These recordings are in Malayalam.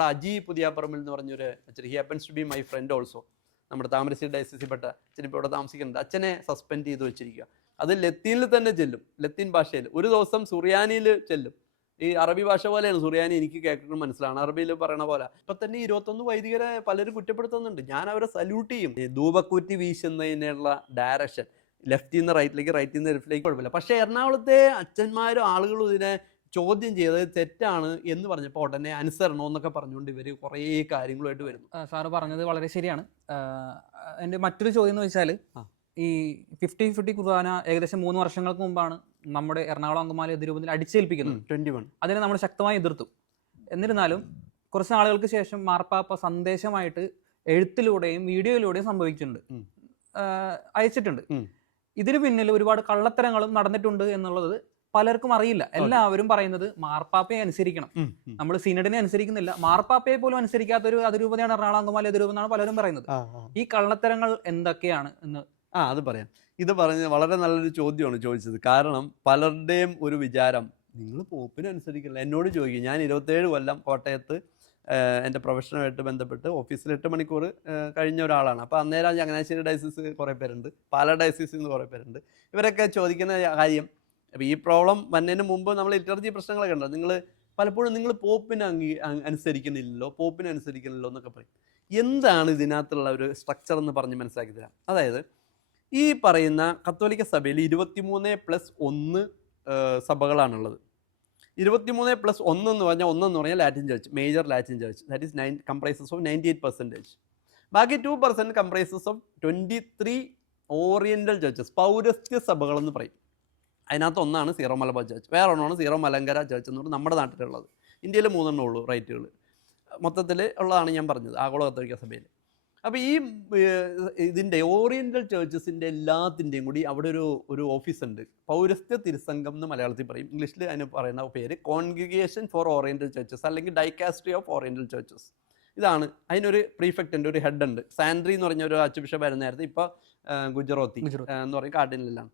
നമ്മുടെ അജി പുതിയാപ്പറമ്പിൽ എന്ന് പറഞ്ഞൊരു അച്ഛൻ, he happens to be my friend also, നമ്മുടെ താമരശ്ശേരി ഡയസിസിൽപ്പെട്ട അച്ഛൻ ഇപ്പോൾ ഇവിടെ താമസിക്കുന്നുണ്ട്. അച്ഛനെ സസ്പെൻഡ് ചെയ്ത് വെച്ചിരിക്കുക. അത് ലത്തീനിൽ തന്നെ ചെല്ലും, ലത്തീൻ ഭാഷയിൽ. ഒരു ദിവസം സുറിയാനിയിൽ ചെല്ലും. ഈ അറബി ഭാഷ പോലെയാണ് സുറിയാനി, എനിക്ക് കേൾക്കുന്നത് മനസ്സിലാണ്, അറബിയിൽ പറയണ പോലെ. ഇപ്പൊ തന്നെ 21 വൈദികരെ പലരും കുറ്റപ്പെടുത്തുന്നുണ്ട്. ഞാൻ അവരെ സല്യൂട്ട് ചെയ്യും. ധൂപക്കൂറ്റി വീശുന്നതിനുള്ള ഡയറക്ഷൻ ലെഫ്റ്റിൽ നിന്ന് റൈറ്റിലേക്ക്, റൈറ്റിൽ നിന്ന് ലെഫ്റ്റിലേക്ക് കുഴപ്പമില്ല. പക്ഷേ എറണാകുളത്തെ അച്ഛന്മാരും ആളുകളും ഇതിനെ ചോദ്യം ചെയ്തത് തെറ്റാണ് എന്ന് പറഞ്ഞപ്പോൾ ഉടനെ അനുസരണോ എന്നൊക്കെ പറഞ്ഞുകൊണ്ട് ഇവർ കുറേ കാര്യങ്ങളുമായിട്ട് വരുന്നു. സാറ് പറഞ്ഞത് വളരെ ശരിയാണ്. എൻ്റെ മറ്റൊരു ചോദ്യം എന്ന് വെച്ചാൽ, ഈ 50-50 കുർബാന ഏകദേശം 3 വർഷങ്ങൾക്ക് മുമ്പാണ് നമ്മുടെ എറണാകുളം അങ്കമാലി അതിരൂപതയിൽ അടിച്ചേൽപ്പിക്കുന്നത്. 21 അതിനെ നമ്മൾ ശക്തമായി എതിർത്തു. എന്നിരുന്നാലും കുറച്ച് നാളുകൾക്ക് ശേഷം മാർപ്പാപ്പ സന്ദേശമായിട്ട് എഴുത്തിലൂടെയും വീഡിയോയിലൂടെയും അയച്ചിട്ടുണ്ട്. ഇതിന് പിന്നിൽ ഒരുപാട് കള്ളത്തരങ്ങളും നടന്നിട്ടുണ്ട് എന്നുള്ളത് പലർക്കും അറിയില്ല. എല്ലാവരും പറയുന്നത് മാർപ്പാപ്പയെ അനുസരിക്കണം, നമ്മൾ സിനഡിനെ അനുസരിക്കുന്നില്ല, മാർപ്പാപ്പയെ പോലും അനുസരിക്കാത്ത ഒരു അതിരൂപതയാണ് എറണാകുളം അങ്കമാലി അതിരൂപത എന്നാണ് പലരും പറയുന്നത്. ഈ കള്ളത്തരങ്ങൾ എന്തൊക്കെയാണ് എന്ന് അത് പറയാം. ഇത് പറഞ്ഞ വളരെ നല്ലൊരു ചോദ്യമാണ് ചോദിച്ചത്. കാരണം പലരുടെയും ഒരു വിചാരം, നിങ്ങൾ പോപ്പിനെ അനുസരിക്കില്ല. എന്നോട് ചോദിക്കും, ഞാൻ 27 കൊല്ലം കോട്ടയത്ത് എൻ്റെ പ്രൊഫഷനുമായിട്ട് ബന്ധപ്പെട്ട് ഓഫീസിൽ 8 മണിക്കൂർ കഴിഞ്ഞ ഒരാളാണ്. അപ്പോൾ അന്നേരം ചങ്ങനാശ്ശേരി ഡയസിസ് കുറേ പേരുണ്ട്, പാലാ ഡയസിസിൽ നിന്ന് കുറേ പേരുണ്ട്. ഇവരൊക്കെ ചോദിക്കുന്ന കാര്യം, അപ്പോൾ ഈ പ്രോബ്ലം വന്നതിന് മുമ്പ് നമ്മൾ ലിറ്റർജി പ്രശ്നങ്ങളൊക്കെ ഉണ്ടോ, നിങ്ങൾ പലപ്പോഴും നിങ്ങൾ പോപ്പിനെ അനുസരിക്കുന്നില്ലല്ലോ, പോപ്പിനെ അനുസരിക്കുന്നില്ലോ എന്നൊക്കെ പറയും. എന്താണ് ഇതിനകത്തുള്ള ഒരു സ്ട്രക്ചർ എന്ന് പറഞ്ഞ് മനസ്സിലാക്കി തരാം. അതായത് ഈ പറയുന്ന കത്തോലിക്ക സഭയിൽ 23+1 സഭകളാണുള്ളത്. 23+1 എന്ന് പറഞ്ഞാൽ Latin church, major Latin church, that is comprises of 98%. ബാക്കി 2% കംപ്രൈസസ് ഓഫ് 23 ഓറിയൻ്റൽ ചർച്ചസ്, പൗരസ്ത്യ സഭകളെന്ന് പറയും. അതിനകത്ത് ഒന്നാണ് സീറോ മലബാർ ചർച്ച്, വേറെ ഒന്നാണ് സീറോ മലങ്കര ചർച്ച് എന്ന് പറഞ്ഞാൽ നമ്മുടെ നാട്ടിലുള്ളത്. ഇന്ത്യയിൽ 3 ഉള്ളൂ റൈറ്റുകൾ. മൊത്തത്തിൽ ഉള്ളതാണ് ഞാൻ പറഞ്ഞത് ആഗോള കത്തോലിക്ക സഭയിൽ. അപ്പോൾ ഈ ഇതിൻ്റെ ഓറിയൻ്റൽ ചേർച്ചസിൻ്റെ എല്ലാത്തിൻ്റെയും കൂടി അവിടെ ഒരു ഓഫീസുണ്ട്, പൗരസ്ത്യ തിരുസംഘം എന്ന് മലയാളത്തിൽ പറയും. ഇംഗ്ലീഷിൽ അതിന് പറയുന്ന പേര് കോൺഗ്രിഗേഷൻ ഫോർ ഓറിയൻ്റൽ ചേർച്ചസ്, അല്ലെങ്കിൽ ഡൈക്കാസ്ട്രി ഓഫ് ഓറിയൻ്റൽ ചേർച്ചസ്. ഇതാണ്. അതിനൊരു പ്രീഫെക്റ്റ് ഉണ്ട്, ഒരു ഹെഡ് ഉണ്ട്. സാൻഡ്രി എന്ന് പറഞ്ഞ ഒരു ആർച്ച് ബിഷപ്പ് ആയിരുന്നു നേരത്തെ, ഇപ്പോൾ ഗുജറാത്തി എന്ന് പറയും കാർഡിനലാണ്.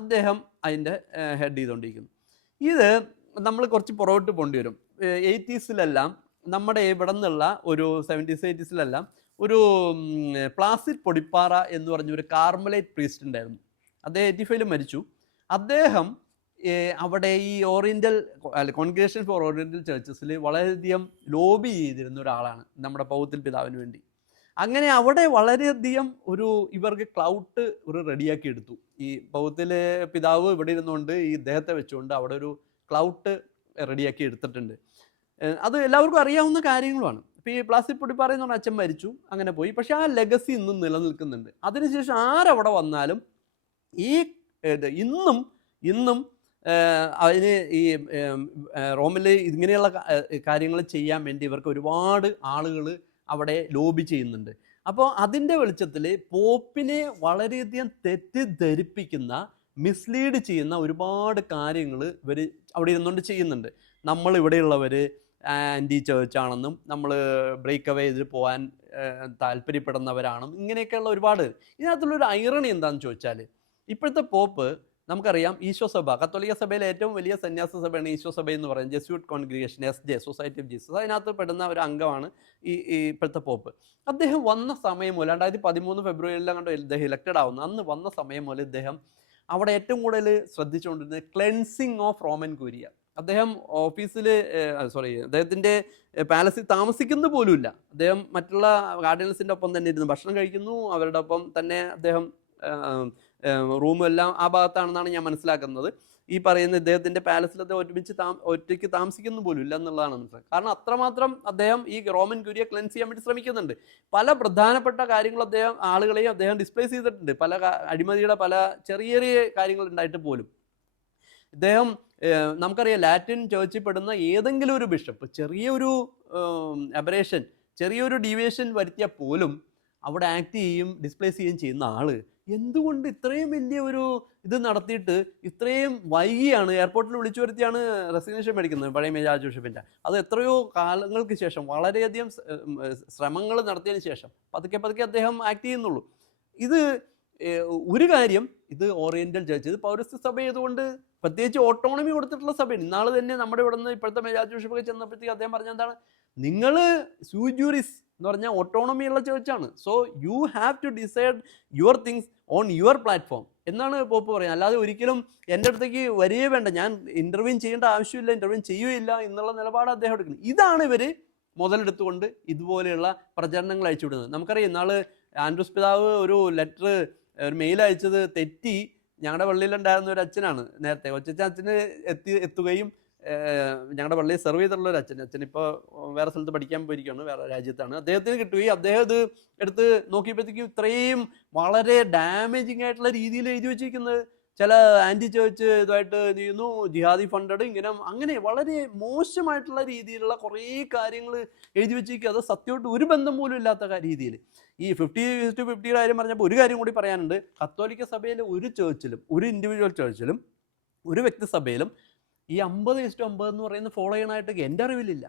അദ്ദേഹം അതിൻ്റെ ഹെഡ് ചെയ്തുകൊണ്ടിരിക്കുന്നു. ഇത് നമ്മൾ കുറച്ച് പുറകോട്ട് പോകേണ്ടി വരും. 80s നമ്മുടെ ഇവിടെ നിന്നുള്ള ഒരു 70s 80s ഒരു പ്ലാസിഡ് പൊടിപ്പാറ എന്ന് പറഞ്ഞൊരു കാർമലൈറ്റ് പ്രീസ്റ്റ് ഉണ്ടായിരുന്നു. അദ്ദേഹം 85 മരിച്ചു. അദ്ദേഹം അവിടെ ഈ ഓറിയൻ്റൽ കോൺഗ്രിഗേഷൻ ഫോർ ഓറിയൻ്റൽ ചർച്ചസിൽ വളരെയധികം ലോബി ചെയ്തിരുന്ന ഒരാളാണ് നമ്മുടെ പൗത്തിൽ പിതാവിന് വേണ്ടി. അങ്ങനെ അവിടെ വളരെയധികം ഇവർക്ക് ക്ലൗട്ട് റെഡിയാക്കി എടുത്തു. ഈ പൗത്തിലെ പിതാവ് ഇവിടെ ഇരുന്നുകൊണ്ട് ഈ ഇദ്ദേഹത്തെ വെച്ചുകൊണ്ട് അവിടെ ഒരു ക്ലൗട്ട് റെഡിയാക്കി എടുത്തിട്ടുണ്ട്. അത് എല്ലാവർക്കും അറിയാവുന്ന കാര്യങ്ങളുമാണ്. ഇപ്പോൾ ഈ പ്ലാസ്റ്റിക് പൊടിപ്പാറ എന്ന് പറഞ്ഞ അച്ഛൻ മരിച്ചു, അങ്ങനെ പോയി. പക്ഷെ ആ ലെഗസി ഇന്നും നിലനിൽക്കുന്നുണ്ട്. അതിനുശേഷം ആരവിടെ വന്നാലും ഇന്നും അതിന് ഈ റോമിൽ ഇങ്ങനെയുള്ള കാര്യങ്ങൾ ചെയ്യാൻ വേണ്ടി ഇവർക്ക് ഒരുപാട് ആളുകൾ അവിടെ ലോബി ചെയ്യുന്നുണ്ട്. അപ്പോൾ അതിൻ്റെ വെളിച്ചത്തിൽ പോപ്പിനെ വളരെയധികം തെറ്റിദ്ധരിപ്പിക്കുന്ന, മിസ്ലീഡ് ചെയ്യുന്ന ഒരുപാട് കാര്യങ്ങൾ ഇവർ അവിടെ ഇരുന്നുകൊണ്ട് ചെയ്യുന്നുണ്ട്. നമ്മളിവിടെയുള്ളവർ ആൻറ്റി ചേർച്ചാണെന്നും നമ്മൾ ബ്രേക്ക് അവേ ചെയ്ത് പോകാൻ താല്പര്യപ്പെടുന്നവരാണെന്നും ഇങ്ങനെയൊക്കെയുള്ള ഒരുപാട്. ഇതിനകത്തുള്ളൊരു ഐറണി എന്താണെന്ന് ചോദിച്ചാൽ, ഇപ്പോഴത്തെ പോപ്പ് നമുക്കറിയാം, ഈശോ സഭ, കത്തോലിക്ക സഭയിലെ ഏറ്റവും വലിയ സന്യാസ സഭയാണ് ഈശോ സഭ എന്ന് പറയുന്നത്, Jesuit congregation, SJ, society of Jesus. അതിനകത്ത് പെടുന്ന ഒരു അംഗമാണ് ഈ ഇപ്പോഴത്തെ പോപ്പ്. അദ്ദേഹം വന്ന സമയം മുതൽ 2013 ഫെബ്രുവരിയിലും കണ്ടോ അദ്ദേഹം ഇലക്റ്റഡ് ആവുന്നു. അന്ന് വന്ന സമയം മുതൽ ഇദ്ദേഹം അവിടെ ഏറ്റവും കൂടുതൽ ശ്രദ്ധിച്ചുകൊണ്ടിരുന്നത് ക്ലെൻസിങ് ഓഫ് റോമൻ കുരിയ. അദ്ദേഹം അദ്ദേഹത്തിൻ്റെ പാലസിൽ താമസിക്കുന്ന പോലുമില്ല. അദ്ദേഹം മറ്റുള്ള ഗാർഡിയൻസിൻ്റെ ഒപ്പം തന്നെ ഇരുന്ന് ഭക്ഷണം കഴിക്കുന്നു, അവരുടെ ഒപ്പം തന്നെ അദ്ദേഹം റൂമെല്ലാം ആ ഭാഗത്താണെന്നാണ് ഞാൻ മനസ്സിലാക്കുന്നത്. ഈ പറയുന്ന ഇദ്ദേഹത്തിൻ്റെ പാലസിൽ അദ്ദേഹം ഒറ്റയ്ക്ക് താമസിക്കുന്നു പോലും ഇല്ല എന്നുള്ളതാണ് മനസ്സിലാക്കുക. കാരണം അത്രമാത്രം അദ്ദേഹം ഈ റോമൻ കുരിയെ ക്ലെൻസ് ചെയ്യാൻ വേണ്ടി ശ്രമിക്കുന്നുണ്ട്. പല പ്രധാനപ്പെട്ട കാര്യങ്ങൾ ആളുകളെയും അദ്ദേഹം ഡിസ്പ്ലേസ് ചെയ്തിട്ടുണ്ട്. പല അഴിമതിയുടെ പല ചെറിയ ചെറിയ കാര്യങ്ങൾ ഉണ്ടായിട്ട് പോലും ഇദ്ദേഹം, നമുക്കറിയാം ലാറ്റിൻ ചേർച്ചിൽ പെടുന്ന ഏതെങ്കിലും ഒരു ബിഷപ്പ് ചെറിയൊരു അബറേഷൻ, ചെറിയൊരു ഡീവിയേഷൻ വരുത്തിയാൽ പോലും അവിടെ ആക്ട് ചെയ്യും, ഡിസ്പ്ലേസ് ചെയ്യുകയും ചെയ്യുന്ന ആള് എന്തുകൊണ്ട് ഇത്രയും വലിയ ഇത് നടത്തിയിട്ട് ഇത്രയും വൈകിയാണ് എയർപോർട്ടിൽ വിളിച്ചു വരുത്തിയാണ് റെസിഗ്നേഷൻ മേടിക്കുന്നത് പഴയ മേജർ ആർച്ച് ബിഷപ്പിൻ്റെ. അത് എത്രയോ കാലങ്ങൾക്ക് ശേഷം, വളരെയധികം ശ്രമങ്ങൾ നടത്തിയതിന് ശേഷം പതുക്കെ അദ്ദേഹം ആക്ട് ചെയ്യുന്നുള്ളൂ. ഇത് ഒരു കാര്യം, ഇത് ഓറിയൻ്റൽ ചർച്ച്, ഇത് പൗരസ്ത്യ സഭ ചെയ്തുകൊണ്ട് പ്രത്യേകിച്ച് ഓട്ടോണമി കൊടുത്തിട്ടുള്ള സഭയാണ്. ഇന്നാൾ തന്നെ നമ്മുടെ ഇവിടെ നിന്ന് ഇപ്പോഴത്തെ മേജർ ആർച്ച് ബിഷപ്പൊക്കെ ചെന്നപ്പോഴത്തേക്ക് അദ്ദേഹം പറഞ്ഞ എന്താണ്, നിങ്ങൾ സൂജൂറിസ് എന്ന് പറഞ്ഞാൽ ഓട്ടോണമി ഉള്ള ചേർച്ചാണ്. So you have to decide your things on your platform എന്നാണ് പോപ്പ് പറയുന്നത്. അല്ലാതെ ഒരിക്കലും എൻ്റെ അടുത്തേക്ക് വരികയേ വേണ്ട, ഞാൻ ഇൻ്റർവ്യൂ ചെയ്യേണ്ട ആവശ്യമില്ല, ഇൻ്റർവ്യൂ ചെയ്യുകയില്ല എന്നുള്ള നിലപാട് അദ്ദേഹം എടുക്കുന്നത്. ഇതാണ് ഇവർ മുതലെടുത്തുകൊണ്ട് ഇതുപോലെയുള്ള പ്രചരണങ്ങൾ അയച്ചുവിടുന്നത്. നമുക്കറിയാം ഇന്നാൾ ആൻഡ്രൂസ് പിതാവ് ഒരു ലെറ്റർ, ഒരു മെയിൽ അയച്ചത് തെറ്റി ഞങ്ങളുടെ പള്ളിയിലുണ്ടായിരുന്ന ഒരു അച്ഛനാണ്. നേരത്തെ കൊച്ചച്ഛന് എത്തുകയും ഞങ്ങളുടെ പള്ളിയിൽ സെർവ് ചെയ്തിട്ടുള്ള ഒരു അച്ഛൻ ഇപ്പോൾ വേറെ സ്ഥലത്ത് പഠിക്കാൻ പോയിരിക്കുകയാണ്, വേറെ രാജ്യത്താണ്. അദ്ദേഹത്തിന് കിട്ടുകയും അദ്ദേഹം ഇത് എടുത്ത് നോക്കിയപ്പോഴത്തേക്കും ഇത്രയും വളരെ ഡാമേജിങ് ആയിട്ടുള്ള രീതിയിൽ എഴുതി വെച്ചിരിക്കുന്നത്. ചില ആൻറ്റി ചേർച്ച് ഇതുമായിട്ട് എന്ത് ചെയ്യുന്നു, ജിഹാദി ഫണ്ടഡ്, ഇങ്ങനെ അങ്ങനെ വളരെ മോശമായിട്ടുള്ള രീതിയിലുള്ള കുറേ കാര്യങ്ങൾ എഴുതി വെച്ചിരിക്കുക. അത് സത്യമായിട്ട് ഒരു ബന്ധം പോലും ഇല്ലാത്ത രീതിയിൽ. ഈ 50-50 കാര്യം പറഞ്ഞപ്പോൾ ഒരു കാര്യം കൂടി പറയാനുണ്ട്. കത്തോലിക്ക സഭയിലെ ഒരു ചേർച്ചിലും, ഒരു ഇൻഡിവിജ്വൽ ചേർച്ചിലും, ഒരു വ്യക്തി സഭയിലും ഈ 50-50 എന്ന് പറയുന്നത് ഫോളോ ചെയ്യണമായിട്ട് എൻ്റെ അറിവിലില്ല.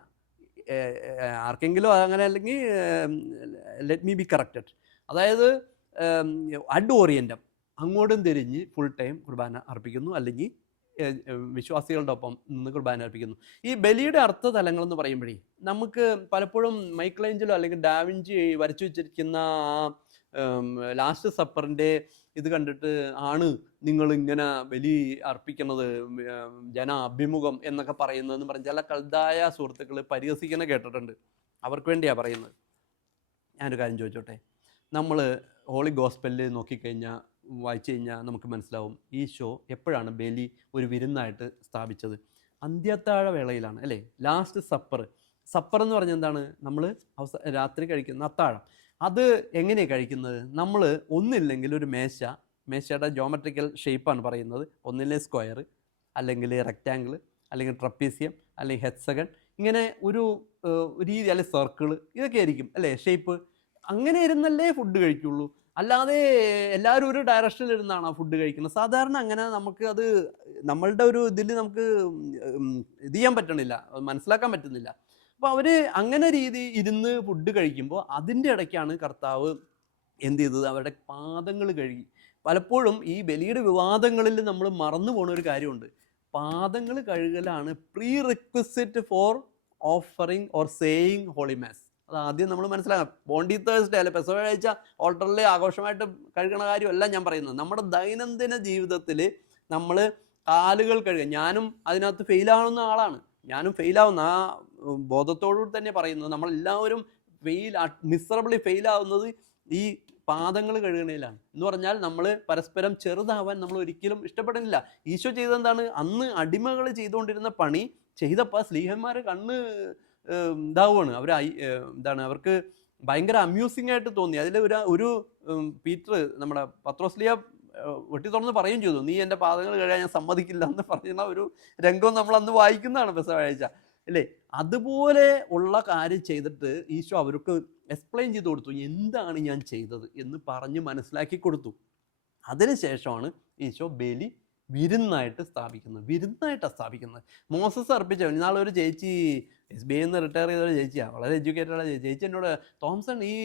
ആർക്കെങ്കിലും അങ്ങനെ, അല്ലെങ്കിൽ ലെറ്റ് മീ ബി കറക്റ്റഡ്. അതായത് അഡ് ഓറിയൻറ്റം, അങ്ങോട്ടും തിരിഞ്ഞ് ഫുൾ ടൈം കുർബാന അർപ്പിക്കുന്നു, അല്ലെങ്കിൽ വിശ്വാസികളുടെ ഒപ്പം നിന്ന് കുർബാന അർപ്പിക്കുന്നു. ഈ ബലിയുടെ അർത്ഥതലങ്ങൾ എന്ന് പറയുമ്പോഴേ നമുക്ക് പലപ്പോഴും മൈക്കിളേഞ്ചലോ അല്ലെങ്കിൽ ഡാവിഞ്ചി വരച്ചു വെച്ചിരിക്കുന്ന ആ ലാസ്റ്റ് സപ്പറിൻ്റെ ഇത് കണ്ടിട്ട് ആണ് നിങ്ങളിങ്ങനെ ബലി അർപ്പിക്കുന്നത്, ജന അഭിമുഖം എന്നൊക്കെ പറയുന്നതെന്ന് പറഞ്ഞ് ചില കൽതായ സുഹൃത്തുക്കൾ പരിഹസിക്കുന്ന കേട്ടിട്ടുണ്ട്. അവർക്ക് വേണ്ടിയാണ് പറയുന്നത്. ഞാനൊരു കാര്യം ചോദിച്ചോട്ടെ, നമ്മൾ ഹോളി ഗോസ്പെല്ലിൽ നോക്കിക്കഴിഞ്ഞാൽ, വായിച്ചു കഴിഞ്ഞാൽ നമുക്ക് മനസ്സിലാവും ഈശോ എപ്പോഴാണ് ബലി ഒരു വിരുന്നായിട്ട് സ്ഥാപിച്ചത്? അന്ത്യത്താഴ വേളയിലാണ് അല്ലേ? Last supper. സപ്പർ എന്ന് പറഞ്ഞാൽ എന്താണ്? നമ്മൾ രാത്രി കഴിക്കുന്ന അത്താഴം. അത് എങ്ങനെയാണ് കഴിക്കുന്നത്? നമ്മൾ ഒന്നില്ലെങ്കിൽ ഒരു മേശയുടെ ജോമെട്രിക്കൽ ഷേപ്പാണ് പറയുന്നത്. ഒന്നില്ലെങ്കിൽ സ്ക്വയർ, അല്ലെങ്കിൽ റെക്റ്റാങ്കിൾ, അല്ലെങ്കിൽ ട്രപ്പീസിയം, അല്ലെങ്കിൽ ഹെക്സഗൺ, ഇങ്ങനെ ഒരു രീതി, അല്ലെങ്കിൽ സർക്കിൾ, ഇതൊക്കെ ആയിരിക്കും അല്ലേ ഷേപ്പ്. അങ്ങനെ ഇരുന്നല്ലേ ഫുഡ് കഴിക്കുള്ളൂ. അല്ലാതെ എല്ലാവരും ഒരു ഡയറക്ഷനിൽ ഇരുന്നാണ് ഫുഡ് കഴിക്കുന്നത്. സാധാരണ അങ്ങനെ നമുക്ക് അത് നമ്മളുടെ ഒരു ഇതിൽ നമുക്ക് ഇത് ചെയ്യാൻ പറ്റണില്ല, മനസ്സിലാക്കാൻ പറ്റുന്നില്ല. അപ്പോൾ അവർ അങ്ങനെ രീതി ഇരുന്ന് ഫുഡ് കഴിക്കുമ്പോൾ അതിൻ്റെ ഇടയ്ക്കാണ് കർത്താവ് എന്ത് ചെയ്തത്? അവരുടെ പാദങ്ങൾ കഴുകി. പലപ്പോഴും ഈ ബലിയുടെ വിവാദങ്ങളിൽ നമ്മൾ മറന്നു പോകുന്ന ഒരു കാര്യമുണ്ട്. പാദങ്ങൾ കഴുകലാണ് prerequisite for offering or saying holy mass. അത് ആദ്യം നമ്മൾ മനസ്സിലാക്കാം. ബോണ്ടി തേഴ്സ്ഡേ അല്ലെ പെസഹ ആഴ്ച ഓൾട്ടറിൽ ആഘോഷമായിട്ട് കഴുകണ കാര്യമല്ല ഞാൻ പറയുന്നത്. നമ്മുടെ ദൈനംദിന ജീവിതത്തിൽ നമ്മൾ കാലുകൾ കഴുകുക. ഞാനും അതിനകത്ത് ഫെയിലാവുന്ന ആളാണ്, ഞാനും ഫെയിലാവുന്ന ആ ബോധത്തോടുകൂടി തന്നെ പറയുന്നത്. നമ്മളെല്ലാവരും മിസറബിളി ഫെയിലാവുന്നത് ഈ പാദങ്ങൾ കഴുകണയിലാണ്. എന്ന് പറഞ്ഞാൽ നമ്മൾ പരസ്പരം ചെറുതാവാൻ നമ്മൾ ഒരിക്കലും ഇഷ്ടപ്പെടുന്നില്ല. ഈശോ ചെയ്തെന്താണ്? അന്ന് അടിമകൾ ചെയ്തുകൊണ്ടിരുന്ന പണി ചെയ്തപ്പോൾ സ്ലീഹന്മാർ കണ്ണ് ഇതാവുകയാണ്. എന്താണ്, അവർക്ക് ഭയങ്കര അമ്യൂസിങ് ആയിട്ട് തോന്നി. അതിൽ ഒരു പീറ്റർ, നമ്മുടെ പത്രോസ്ലിയ വെട്ടി തുറന്ന് പറയുകയും ചെയ്തു, നീ എൻ്റെ പാദങ്ങൾ കഴിയാൻ ഞാൻ സമ്മതിക്കില്ല എന്ന് പറയുന്ന ഒരു രംഗം നമ്മൾ അന്ന് വായിക്കുന്നതാണ് പെസഹ ആഴ്ച അല്ലേ. അതുപോലെ ഉള്ള കാര്യം ചെയ്തിട്ട് ഈശോ അവർക്ക് എക്സ്പ്ലെയിൻ ചെയ്ത് കൊടുത്തു, എന്താണ് ഞാൻ ചെയ്തത് എന്ന് പറഞ്ഞ് മനസ്സിലാക്കി കൊടുത്തു. അതിനുശേഷമാണ് ഈശോ ബലി വിരുന്നായിട്ടാണ് സ്ഥാപിക്കുന്നത്. മോസസ് അർപ്പിച്ച, ഇന്നാളൊരു ചേച്ചി SBI റിട്ടയർ ചെയ്ത ഒരു ചേച്ചിയാണ്, വളരെ എഡ്യൂക്കേറ്റഡ് ചേച്ചി എന്നോട്, തോംസൺ ഈ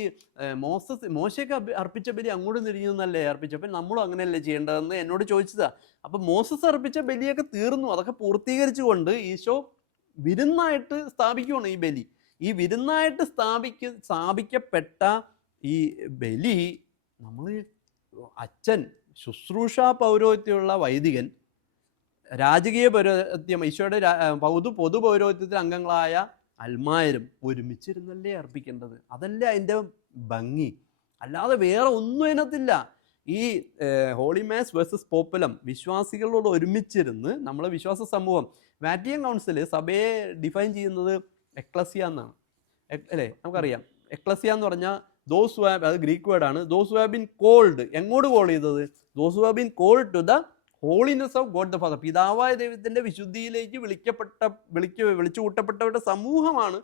മോശയൊക്കെ അർപ്പിച്ച ബലി അങ്ങോട്ട് തിരിഞ്ഞു എന്നല്ലേ അർപ്പിച്ചപ്പോൾ നമ്മളും അങ്ങനെയല്ലേ ചെയ്യേണ്ടതെന്ന് എന്നോട് ചോദിച്ചതാണ്. അപ്പം മോസസ് അർപ്പിച്ച ബലിയൊക്കെ തീർന്നു, അതൊക്കെ പൂർത്തീകരിച്ചുകൊണ്ട് ഈശോ വിരുന്നായിട്ട് സ്ഥാപിക്കുകയാണ് ഈ ബലി. ഈ വിരുന്നായിട്ട് സ്ഥാപിക്കപ്പെട്ട ഈ ബലി നമ്മൾ അച്ഛൻ, ശുശ്രൂഷ പൗരോഹിത്യമുള്ള വൈദികൻ, രാജകീയ പൗരോഹിത്യം, ഈശോയുടെ പൊതു പൗരോഹിത്യത്തിൽ അംഗങ്ങളായ അൽമായരും ഒരുമിച്ചിരുന്നല്ലേ അർപ്പിക്കേണ്ടത്. അതല്ലേ അതിൻ്റെ ഭംഗി, അല്ലാതെ വേറെ ഒന്നും അതിനകത്തില്ല. ഈ ഹോളി മാസ് വേഴ്സസ് പോപ്പുലം, വിശ്വാസികളോട് ഒരുമിച്ചിരുന്ന് നമ്മളെ വിശ്വാസ സമൂഹം, വാറ്റിക്കൻ കൗൺസിൽ സഭയെ ഡിഫൈൻ ചെയ്യുന്നത് എക്ലസിയ എന്നാണ് അല്ലേ. നമുക്കറിയാം എക്ലസിയ എന്ന് പറഞ്ഞാൽ ദോസ് ഹു ഹാവ്, അത് ഗ്രീക്ക് വേർഡാണ്, those who have been called. എങ്ങോട്ട് കോൾ ചെയ്തത്? Those who have been called to the holiness of God the father. പിതാവായ ദൈവത്തിൻ്റെ വിശുദ്ധിയിലേക്ക് വിളിച്ചു കൂട്ടപ്പെട്ടവരുടെ സമൂഹമാണ്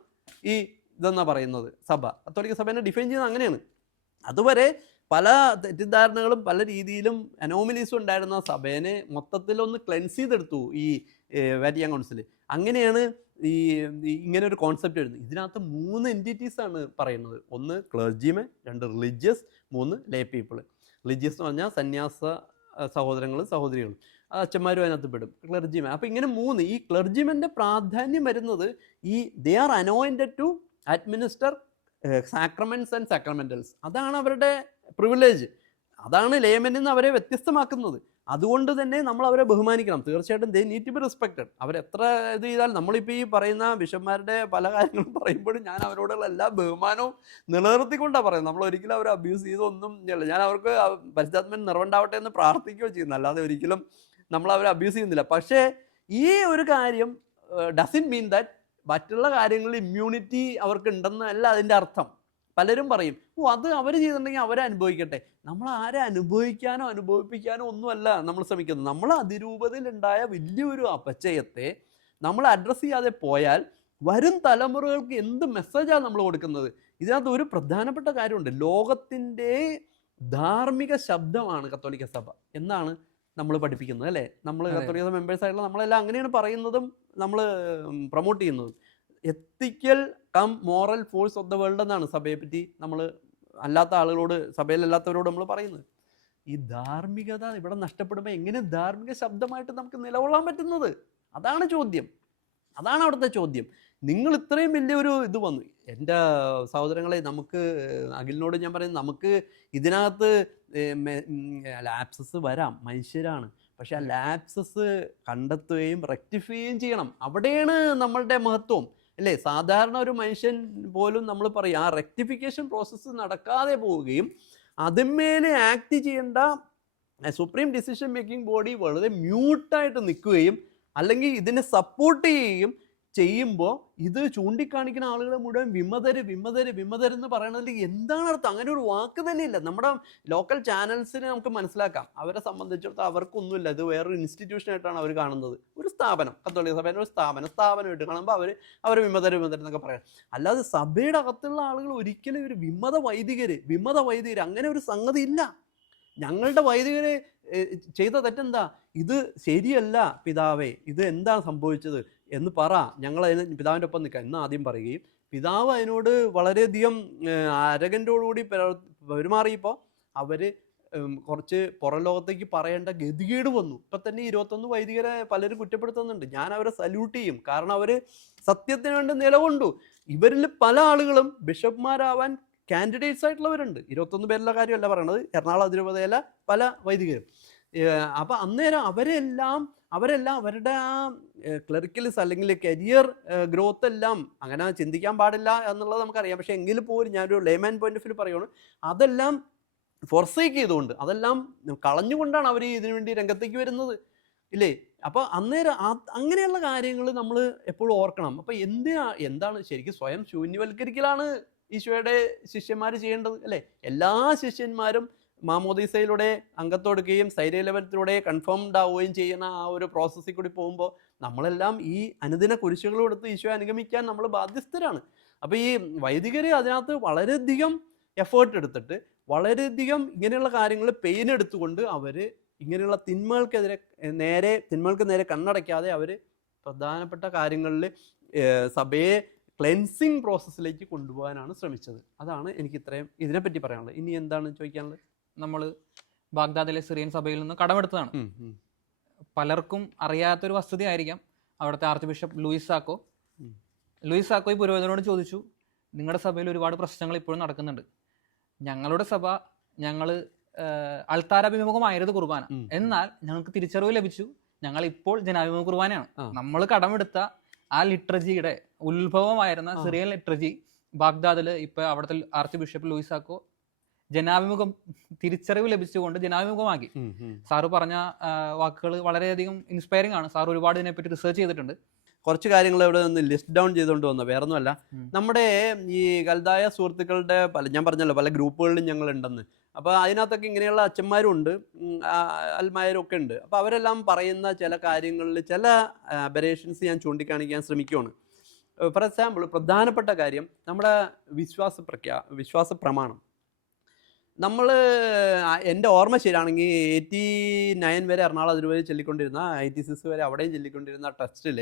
ഈ ഇതെന്നാ പറയുന്നത് സഭ. കത്തോലിക്ക സഭേനെ ഡിഫൈൻ ചെയ്യുന്നത് അങ്ങനെയാണ്. അതുവരെ പല തെറ്റിദ്ധാരണകളും പല രീതിയിലും അനോമലീസും ഉണ്ടായിരുന്ന സഭേനെ മൊത്തത്തിലൊന്ന് ക്ലെൻസ് ചെയ്തെടുത്തു ഈ വാറ്റിക്കൻ കൗൺസിൽ. അങ്ങനെയാണ് ഇങ്ങനെ ഒരു കോൺസെപ്റ്റ് വരുന്നത്. ഇതിനകത്ത് 3 എൻറ്റിറ്റീസാണ് പറയുന്നത്. 1 ക്ലർജിമൻ, 2 റിലീജിയസ്, 3 ലേ പീപ്പിൾ. റിലീജിയസ് എന്ന് പറഞ്ഞാൽ സന്യാസ സഹോദരങ്ങളും സഹോദരികളും, അച്ഛന്മാരും അതിനകത്ത് പെടും. ക്ലർജിമൻ. അപ്പോൾ ഇങ്ങനെ 3, ഈ ക്ലർജിമൻ്റെ പ്രാധാന്യം വരുന്നത് ഈ they are anointed to administer sacraments and sacramentals. അതാണ് അവരുടെ പ്രിവിലേജ്. അതാണ് ലേമനിൽ നിന്ന് അവരെ വ്യത്യസ്തമാക്കുന്നത്. അതുകൊണ്ട് തന്നെ നമ്മൾ അവരെ ബഹുമാനിക്കണം. തീർച്ചയായിട്ടും they need to be respected. അവരെത്ര ഇത് ചെയ്താൽ, നമ്മളിപ്പോൾ ഈ പറയുന്ന ബിഷപ്പ്മാരുടെ പല കാര്യങ്ങളും പറയുമ്പോഴും ഞാൻ അവരോടുള്ള എല്ലാ ബഹുമാനവും നിലനിർത്തിക്കൊണ്ടാണ് പറയുന്നത്. നമ്മൾ ഒരിക്കലും അവരെ അബ്യൂസ് ചെയ്തൊന്നും ചെയ്യില്ല. ഞാൻ അവർക്ക് പരിശുദ്ധാത്മൻ നിറവുണ്ടാവട്ടെ എന്ന് പ്രാർത്ഥിക്കുകയോ ചെയ്യുന്നു, അല്ലാതെ ഒരിക്കലും നമ്മൾ അവരെ അബ്യൂസ് ചെയ്യുന്നില്ല. പക്ഷേ ഈ ഒരു കാര്യം ഡസൻ മീൻ ദാറ്റ് മറ്റുള്ള കാര്യങ്ങളിൽ ഇമ്മ്യൂണിറ്റി അവർക്ക് ഉണ്ടെന്ന് അല്ല അതിൻ്റെ അർത്ഥം. പലരും പറയും, അത് അവർ ചെയ്തിട്ടുണ്ടെങ്കിൽ അവരെ അനുഭവിക്കട്ടെ. നമ്മൾ ആരെ അനുഭവിക്കാനോ അനുഭവിപ്പിക്കാനോ ഒന്നുമല്ല നമ്മൾ ശ്രമിക്കുന്നത്. നമ്മൾ അതിരൂപതയിലുണ്ടായ വലിയൊരു അപചയത്തെ നമ്മൾ അഡ്രസ്സ് ചെയ്യാതെ പോയാൽ വരും തലമുറകൾക്ക് എന്ത് മെസ്സേജാണ് നമ്മൾ കൊടുക്കുന്നത്? ഇതിനകത്ത് ഒരു പ്രധാനപ്പെട്ട കാര്യമുണ്ട്. ലോകത്തിൻ്റെ ധാർമ്മിക ശബ്ദമാണ് കത്തോലിക്ക സഭ എന്നാണ് നമ്മൾ പഠിപ്പിക്കുന്നത്, അല്ലേ? നമ്മൾ കത്തോലിക്ക സഭ മെമ്പേഴ്സായിട്ടുള്ള നമ്മളെല്ലാം അങ്ങനെയാണ് പറയുന്നതും നമ്മൾ പ്രൊമോട്ട് ചെയ്യുന്നതും. Ethical cum moral force of the world എന്നാണ് സഭയെ പറ്റി നമ്മൾ അല്ലാത്ത ആളുകളോട്, സഭയിലല്ലാത്തവരോട് നമ്മൾ പറയുന്നത്. ഈ ധാർമ്മികത ഇവിടെ നഷ്ടപ്പെടുമ്പോൾ എങ്ങനെ ധാർമ്മിക ശബ്ദമായിട്ട് നമുക്ക് നിലകൊള്ളാൻ പറ്റുന്നത്? അതാണ് ചോദ്യം. അതാണ് അവിടുത്തെ ചോദ്യം. നിങ്ങൾ ഇത്രയും വലിയൊരു ഇത് വന്നു. എൻ്റെ സഹോദരങ്ങളെ, നമുക്ക് അഖിലിനോട് ഞാൻ പറയുന്നത്, നമുക്ക് ഇതിനകത്ത് ലാപ്സസ് വരാം, മനുഷ്യരാണ്. പക്ഷെ ആ ലാപ്സസ് കണ്ടെത്തുകയും റെക്ടിഫൈ ചെയ്യുകയും ചെയ്യണം. അവിടെയാണ് നമ്മളുടെ മഹത്വം, അല്ലേ? സാധാരണ ഒരു മനുഷ്യൻ പോലും നമ്മൾ പറയും ആ റെക്ടിഫിക്കേഷൻ പ്രോസസ്സ് നടക്കാതെ പോവുകയും അതിന്മേലെ ആക്ട് ചെയ്യേണ്ട സുപ്രീം ഡിസിഷൻ മേക്കിംഗ് ബോഡി വളരെ മ്യൂട്ടായിട്ട് നിൽക്കുകയും അല്ലെങ്കിൽ ഇതിനെ സപ്പോർട്ട് ചെയ്യുകയും ചെയ്യുമ്പോൾ ഇത് ചൂണ്ടിക്കാണിക്കുന്ന ആളുകളെ മുഴുവൻ വിമതരെന്ന് പറയണതിൽ എന്താണ് അർത്ഥം? അങ്ങനെ ഒരു വാക്ക് തന്നെ ഇല്ല. നമ്മുടെ ലോക്കൽ ചാനൽസിനെ നമുക്ക് മനസ്സിലാക്കാം. അവരെ സംബന്ധിച്ചിടത്തോളം അവർക്കൊന്നുമില്ല, ഇത് വേറൊരു ഇൻസ്റ്റിറ്റ്യൂഷനായിട്ടാണ് അവർ കാണുന്നത്. ഒരു സ്ഥാപനം, കത്തോലിക്ക സഭയുടെ ഒരു സ്ഥാപനമായിട്ട് കാണുമ്പോൾ അവർ വിമതരെന്നൊക്കെ പറയാം. അല്ലാതെ സഭയുടെ അകത്തുള്ള ആളുകൾ ഒരിക്കലും ഒരു വിമത വൈദികർ അങ്ങനെ ഒരു സംഗതി ഇല്ല. ഞങ്ങളുടെ വൈദികരെ ചെയ്ത തെറ്റെന്താ? ഇത് ശരിയല്ല പിതാവേ, ഇത് എന്താണ് സംഭവിച്ചത് എന്ന് പറ, ഞങ്ങൾ അതിന് പിതാവിൻ്റെ ഒപ്പം നിൽക്കാം എന്ന് ആദ്യം പറയുകയും പിതാവ് അതിനോട് വളരെയധികം അരകൻ്റോടുകൂടി പെരുമാറിയപ്പോൾ അവർ കുറച്ച് പുറം ലോകത്തേക്ക് പറയേണ്ട ഗതികേട് വന്നു. ഇപ്പം തന്നെ 21 വൈദികരെ പലരും കുറ്റപ്പെടുത്തുന്നുണ്ട്. ഞാൻ അവരെ സല്യൂട്ട് ചെയ്യും. കാരണം അവർ സത്യത്തിന് വേണ്ടി നിലകൊണ്ടു. ഇവരിൽ പല ആളുകളും ബിഷപ്പ്മാരാവാൻ കാൻഡിഡേറ്റ്സ് ആയിട്ടുള്ളവരുണ്ട്. 21 പേരുടെ കാര്യമല്ല പറയണത്, എറണാകുളം അതിരൂപതയിലെ പല വൈദികരും. അപ്പം അന്നേരം അവരെല്ലാം അവരുടെ ആ ക്ലറിക്കൽസ് അല്ലെങ്കിൽ കരിയർ ഗ്രോത്ത് എല്ലാം അങ്ങനെ ചിന്തിക്കാൻ പാടില്ല എന്നുള്ളത് നമുക്കറിയാം. പക്ഷേ എങ്കിലും പോലും ഞാനൊരു ലേമാൻ പോയിന്റ് ഓഫ് വ്യൂ പറയുകയാണ്, അതെല്ലാം ഫോർസേക്ക് ചെയ്തുകൊണ്ട്, അതെല്ലാം കളഞ്ഞുകൊണ്ടാണ് അവർ ഇതിനു വേണ്ടി രംഗത്തേക്ക് വരുന്നത്, ഇല്ലേ? അപ്പോൾ അന്നേരം അങ്ങനെയുള്ള കാര്യങ്ങൾ നമ്മൾ എപ്പോഴും ഓർക്കണം. അപ്പോൾ എന്താണ് ശരിക്കും സ്വയം ശൂന്യവൽക്കരിക്കലാണ് ഈശോയുടെ ശിഷ്യന്മാർ ചെയ്യേണ്ടത്, അല്ലേ? എല്ലാ ശിഷ്യന്മാരും മാമോദീസയിലൂടെ അംഗത്വമെടുക്കുകയും സൈര്യലവനത്തിലൂടെ കൺഫേംഡ് ആവുകയും ചെയ്യുന്ന ആ ഒരു പ്രോസസ്സിൽ കൂടി പോകുമ്പോൾ നമ്മളെല്ലാം ഈ അനുദിന കുരിശുകളും എടുത്ത് ഈശോയെ അനുഗമിക്കാൻ നമ്മൾ ബാധ്യസ്ഥരാണ്. അപ്പോൾ ഈ വൈദികർ അതിനകത്ത് വളരെയധികം എഫേർട്ട് എടുത്തിട്ട് വളരെയധികം ഇങ്ങനെയുള്ള കാര്യങ്ങൾ പെയിൻ എടുത്തുകൊണ്ട് അവർ ഇങ്ങനെയുള്ള തിന്മകൾക്ക് നേരെ കണ്ണടയ്ക്കാതെ അവർ പ്രധാനപ്പെട്ട കാര്യങ്ങളിൽ സഭയെ ക്ലെൻസിങ് പ്രോസസ്സിലേക്ക് കൊണ്ടുപോകാനാണ് ശ്രമിച്ചത്. അതാണ് എനിക്ക് ഇത്രയും ഇതിനെപ്പറ്റി പറയാനുള്ളത്. ഇനി എന്താണ് ചോദിക്കാനുള്ളത്? നമ്മൾ ബാഗ്ദാദിലെ സിറിയൻ സഭയിൽ നിന്ന് കടമെടുത്തതാണ്. പലർക്കും അറിയാത്തൊരു വസ്തുതയായിരിക്കാം. അവിടുത്തെ ആർച്ച് ബിഷപ്പ് ലൂയിസ് സാക്കോ ഈ പുരോഹിതനോട് ചോദിച്ചു, നിങ്ങളുടെ സഭയിൽ ഒരുപാട് പ്രശ്നങ്ങൾ ഇപ്പോഴും നടക്കുന്നുണ്ട്. ഞങ്ങളുടെ സഭ അൾത്താരാഭിമുഖമായിരുന്നു കുർബാന, എന്നാൽ ഞങ്ങൾക്ക് തിരിച്ചറിവ് ലഭിച്ചു, ഞങ്ങൾ ഇപ്പോൾ ജനാഭിമുഖ കുർബാനയാണ്. നമ്മൾ കടമെടുത്ത ആ ലിറ്റർജിയുടെ ഉത്ഭവമായിരുന്ന സിറിയൻ ലിറ്റർജി ബാഗ്ദാദിൽ ഇപ്പൊ അവിടുത്തെ ആർച്ച് ബിഷപ്പ് ലൂയിസ് സാക്കോ ജനാഭിമുഖം തിരിച്ചറിവ് ലഭിച്ചുകൊണ്ട് ജനാഭിമുഖമാക്കി. സാറ് പറഞ്ഞ വാക്കുകൾ വളരെയധികം ഇൻസ്പയറിംഗ് ആണ്. സാർ ഒരുപാട് ഇതിനെപ്പറ്റി റിസർച്ച് ചെയ്തിട്ടുണ്ട്. കുറച്ച് കാര്യങ്ങൾ ഇവിടെ നിന്ന് ലിസ്റ്റ് ഡൗൺ ചെയ്തുകൊണ്ട് വന്നു, വേറെ ഒന്നുമല്ല. നമ്മുടെ ഈ കൽതായ സുഹൃത്തുക്കളുടെ ഞാൻ പറഞ്ഞല്ലോ പല ഗ്രൂപ്പുകളിലും ഞങ്ങളുണ്ടെന്ന്. അപ്പോൾ അതിനകത്തൊക്കെ ഇങ്ങനെയുള്ള അച്ഛന്മാരും ഉണ്ട്, അൽമാരും ഒക്കെ ഉണ്ട്. അപ്പോൾ അവരെല്ലാം പറയുന്ന ചില കാര്യങ്ങളിൽ ചില അബറേഷൻസ് ഞാൻ ചൂണ്ടിക്കാണിക്കാൻ ശ്രമിക്കുകയാണ്. ഫോർ എക്സാമ്പിൾ, പ്രധാനപ്പെട്ട കാര്യം നമ്മുടെ വിശ്വാസ പ്രമാണം. നമ്മൾ എൻ്റെ ഓർമ്മ ശരിയാണെങ്കിൽ 89 വരെ എറണാകുളം അതിരൂപതയിൽ ചൊല്ലിക്കൊണ്ടിരുന്ന 86 വരെ അവിടെയും ചൊല്ലിക്കൊണ്ടിരുന്ന ടെസ്റ്റിൽ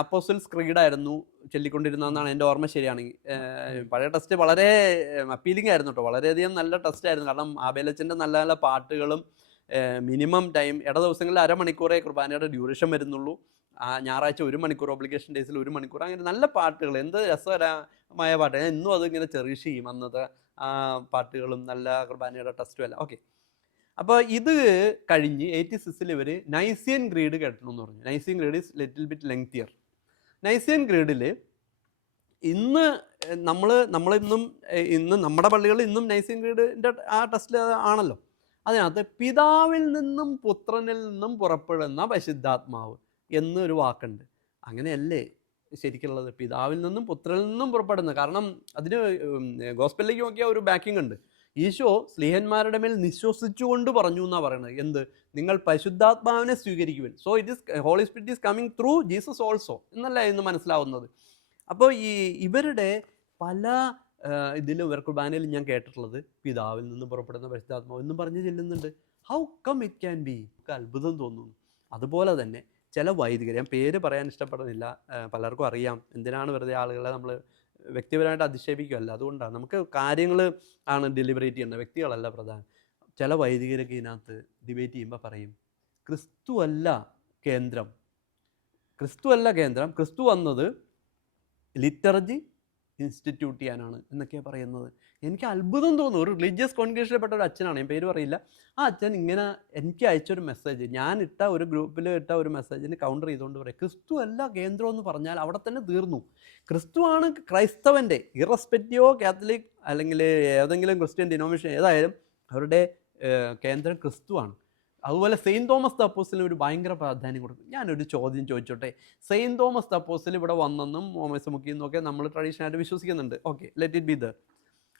അപ്പോസ്റ്റൽസ് ക്രീഡായിരുന്നു ചൊല്ലിക്കൊണ്ടിരുന്നതെന്നാണ് എൻ്റെ ഓർമ്മ ശരിയാണെങ്കിൽ. പഴയ ടെസ്റ്റ് വളരെ അപ്പീലിംഗ് ആയിരുന്നു കേട്ടോ, വളരെയധികം നല്ല ടെസ്റ്റ് ആയിരുന്നു. കാരണം ആബേലച്ചൻ്റെ നല്ല നല്ല പാട്ടുകളും മിനിമം ടൈം, ദിവസങ്ങളിൽ അരമണിക്കൂറേ കുർബാനയുടെ ഡ്യൂറേഷൻ വരുന്നുള്ളൂ. ഞായറാഴ്ച 1 മണിക്കൂർ, ഒബ്ലിഗേഷൻ ഡേയ്സിൽ 1 മണിക്കൂർ, അങ്ങനെ നല്ല പാട്ടുകൾ, എന്ത് രസകരമായ പാട്ട്. ഞാൻ ഇന്നും അതിങ്ങനെ ചെറിഷ് ചെയ്യും, അന്നത്തെ പാട്ടുകളും നല്ല കുർബാനയുടെ ടെസ്റ്റും എല്ലാം. ഓക്കെ, അപ്പോൾ ഇത് കഴിഞ്ഞ് 86-ൽ ഇവർ നൈസിയൻ ക്രീഡ് കേട്ടണമെന്ന് പറഞ്ഞു. Nicene creed is little bit lengthier. Nicene ക്രീഡിൽ ഇന്ന് ഇന്ന് നമ്മുടെ പള്ളികളിൽ ഇന്നും നൈസിയൻ ക്രീഡിൻ്റെ ആ ടെസ്റ്റിൽ ആണല്ലോ. അതിനകത്ത് പിതാവിൽ നിന്നും പുത്രനിൽ നിന്നും പുറപ്പെടുന്ന പരിശുദ്ധാത്മാവ് എന്നൊരു വാക്കുണ്ട്. അങ്ങനെയല്ലേ ശരിക്കുള്ളത്? പിതാവിൽ നിന്നും പുത്രനിൽ നിന്നും പുറപ്പെടുന്നത്. കാരണം അതിന് ഗോസ്പലിലേക്ക് നോക്കിയാൽ ഒരു ബാക്കിംഗ് ഉണ്ട്. ഈശോ സ്ലീഹന്മാരുടെ മേൽ നിശ്വസിച്ചുകൊണ്ട് പറഞ്ഞു എന്നാണ് പറയുന്നത്. എന്ത്? നിങ്ങൾ പരിശുദ്ധാത്മാവിനെ സ്വീകരിക്കുവിൻ. So it is holy spirit is coming through Jesus also എന്നല്ല ഇന്ന് മനസ്സിലാവുന്നത്. അപ്പോൾ ഇവരുടെ പല ഇതിലും കുർബാനയിൽ ഞാൻ കേട്ടിട്ടുള്ളത് പിതാവിൽ നിന്ന് പുറപ്പെടുന്ന പരിശുദ്ധാത്മാവ് എന്നും പറഞ്ഞ് ചെല്ലുന്നുണ്ട്. How come it can be? അത്ഭുതം തോന്നുന്നു. അതുപോലെ തന്നെ ചില വൈദികർ, ഞാൻ പേര് പറയാൻ ഇഷ്ടപ്പെടുന്നില്ല, പലർക്കും അറിയാം, എന്തിനാണ് വെറുതെ ആളുകളെ നമ്മൾ വ്യക്തിപരമായിട്ട് അധിക്ഷേപിക്കുകയല്ല, അതുകൊണ്ടാണ്. നമുക്ക് കാര്യങ്ങൾ ആണ് ഡെലിബറേറ്റ് ചെയ്യേണ്ടത്, വ്യക്തികളല്ല പ്രധാനം. ചില വൈദികരൊക്കെ ഇതിനകത്ത് ഡിബേറ്റ് ചെയ്യുമ്പോൾ പറയും ക്രിസ്തു അല്ല കേന്ദ്രം, ക്രിസ്തു വന്നത് ലിറ്റർജി ഇൻസ്റ്റിറ്റ്യൂട്ട് ചെയ്യാനാണ് എന്നൊക്കെയാണ് പറയുന്നത്. എനിക്ക് അത്ഭുതം തോന്നുന്നു. ഒരു റിലീജിയസ് കോൺഗ്രേഷനിൽപ്പെട്ട ഒരു അച്ഛനാണ്, ഞാൻ പേര് പറയില്ല. ആ അച്ഛൻ ഇങ്ങനെ എനിക്ക് അയച്ചൊരു മെസ്സേജ്, ഞാൻ ഒരു ഗ്രൂപ്പിൽ ഇട്ട ഒരു മെസ്സേജിന് കൗണ്ടർ ചെയ്തുകൊണ്ട് പറയും ക്രിസ്തു അല്ല കേന്ദ്രം എന്ന് പറഞ്ഞാൽ അവിടെ തന്നെ തീർന്നു. ക്രിസ്തുവാണ് ക്രൈസ്തവൻ്റെ, ഇറസ്പെക്റ്റീവ് ഓഫ് കാത്തലിക് അല്ലെങ്കിൽ ഏതെങ്കിലും ക്രിസ്ത്യൻ ഡിനോമിനേഷൻ ഏതായാലും അവരുടെ കേന്ദ്രം ക്രിസ്തുവാണ്. അതുപോലെ സെയിൻറ്റ് തോമസ് ദ അപ്പോസ്തലിന് ഒരു ഭയങ്കര പ്രാധാന്യം കൊടുക്കും. ഞാനൊരു ചോദ്യം ചോദിച്ചോട്ടെ. സെയിൻറ്റ് തോമസ് ദ അപ്പോസ്തൽ ഇവിടെ വന്നെന്നും മോമസ് മുക്കിയെന്നൊക്കെ നമ്മൾ ട്രഡീഷണലായിട്ട് വിശ്വസിക്കുന്നുണ്ട്. Okay, let it be there.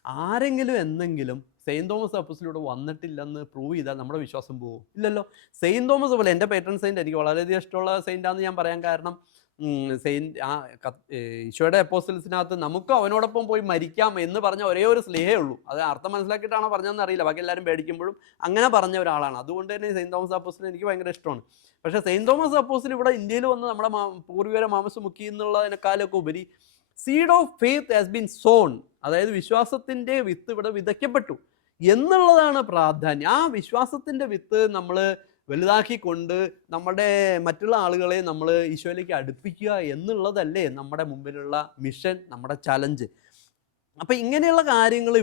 ആരെങ്കിലും എന്തെങ്കിലും സെയിൻറ്റ് തോമസ് അപ്പോസ്തൽ ഇവിടെ വന്നിട്ടില്ലെന്ന് പ്രൂവ് ചെയ്താൽ നമ്മുടെ വിശ്വാസം പോകും? ഇല്ലല്ലോ. സെയിൻറ്റ് തോമസ് പോലെ എൻ്റെ പേട്രൺ സെയിൻറ്റ്, എനിക്ക് വളരെയധികം ഇഷ്ടമുള്ള സെയിൻറ്റാണെന്ന് ഞാൻ പറയാൻ കാരണം ഈശോയുടെ അപ്പോസ്റ്റൽസിനകത്ത് നമുക്ക് അവനോടൊപ്പം പോയി മരിക്കാം എന്ന് പറഞ്ഞ ഒരേ ഒരു സ്നേഹമേ ഉള്ളൂ. അത് അർത്ഥം മനസ്സിലാക്കിയിട്ടാണോ പറഞ്ഞതെന്ന് അറിയില്ല, ബാക്കി എല്ലാവരും പേടിക്കുമ്പോഴും അങ്ങനെ പറഞ്ഞ ഒരാളാണ്. അതുകൊണ്ട് തന്നെ സെയിൻറ്റ് തോമസ് അപ്പോസ്റ്റൽ എനിക്ക് ഭയങ്കര ഇഷ്ടമാണ്. പക്ഷേ സെയിൻറ്റ് തോമസ് അപ്പോസ്റ്റൽ ഇവിടെ ഇന്ത്യയിൽ വന്ന് നമ്മുടെ പൂർവികരെ മാമസ് മുക്കി എന്നുള്ളതിനേക്കാളൊക്കെ ഉപരി seed of faith has been zone, അതായത് വിശ്വാസത്തിൻ്റെ വിത്ത് ഇവിടെ വിതയ്ക്കപ്പെട്ടു എന്നുള്ളതാണ് പ്രാധാന്യം. ആ വിശ്വാസത്തിൻ്റെ വിത്ത് നമ്മൾ വലുതാക്കിക്കൊണ്ട് നമ്മുടെ മറ്റുള്ള ആളുകളെ നമ്മൾ ഈശോയിലേക്ക് അടുപ്പിക്കുക എന്നുള്ളതല്ലേ നമ്മുടെ മുമ്പിലുള്ള മിഷൻ, നമ്മുടെ ചലഞ്ച്. അപ്പം ഇങ്ങനെയുള്ള കാര്യങ്ങൾ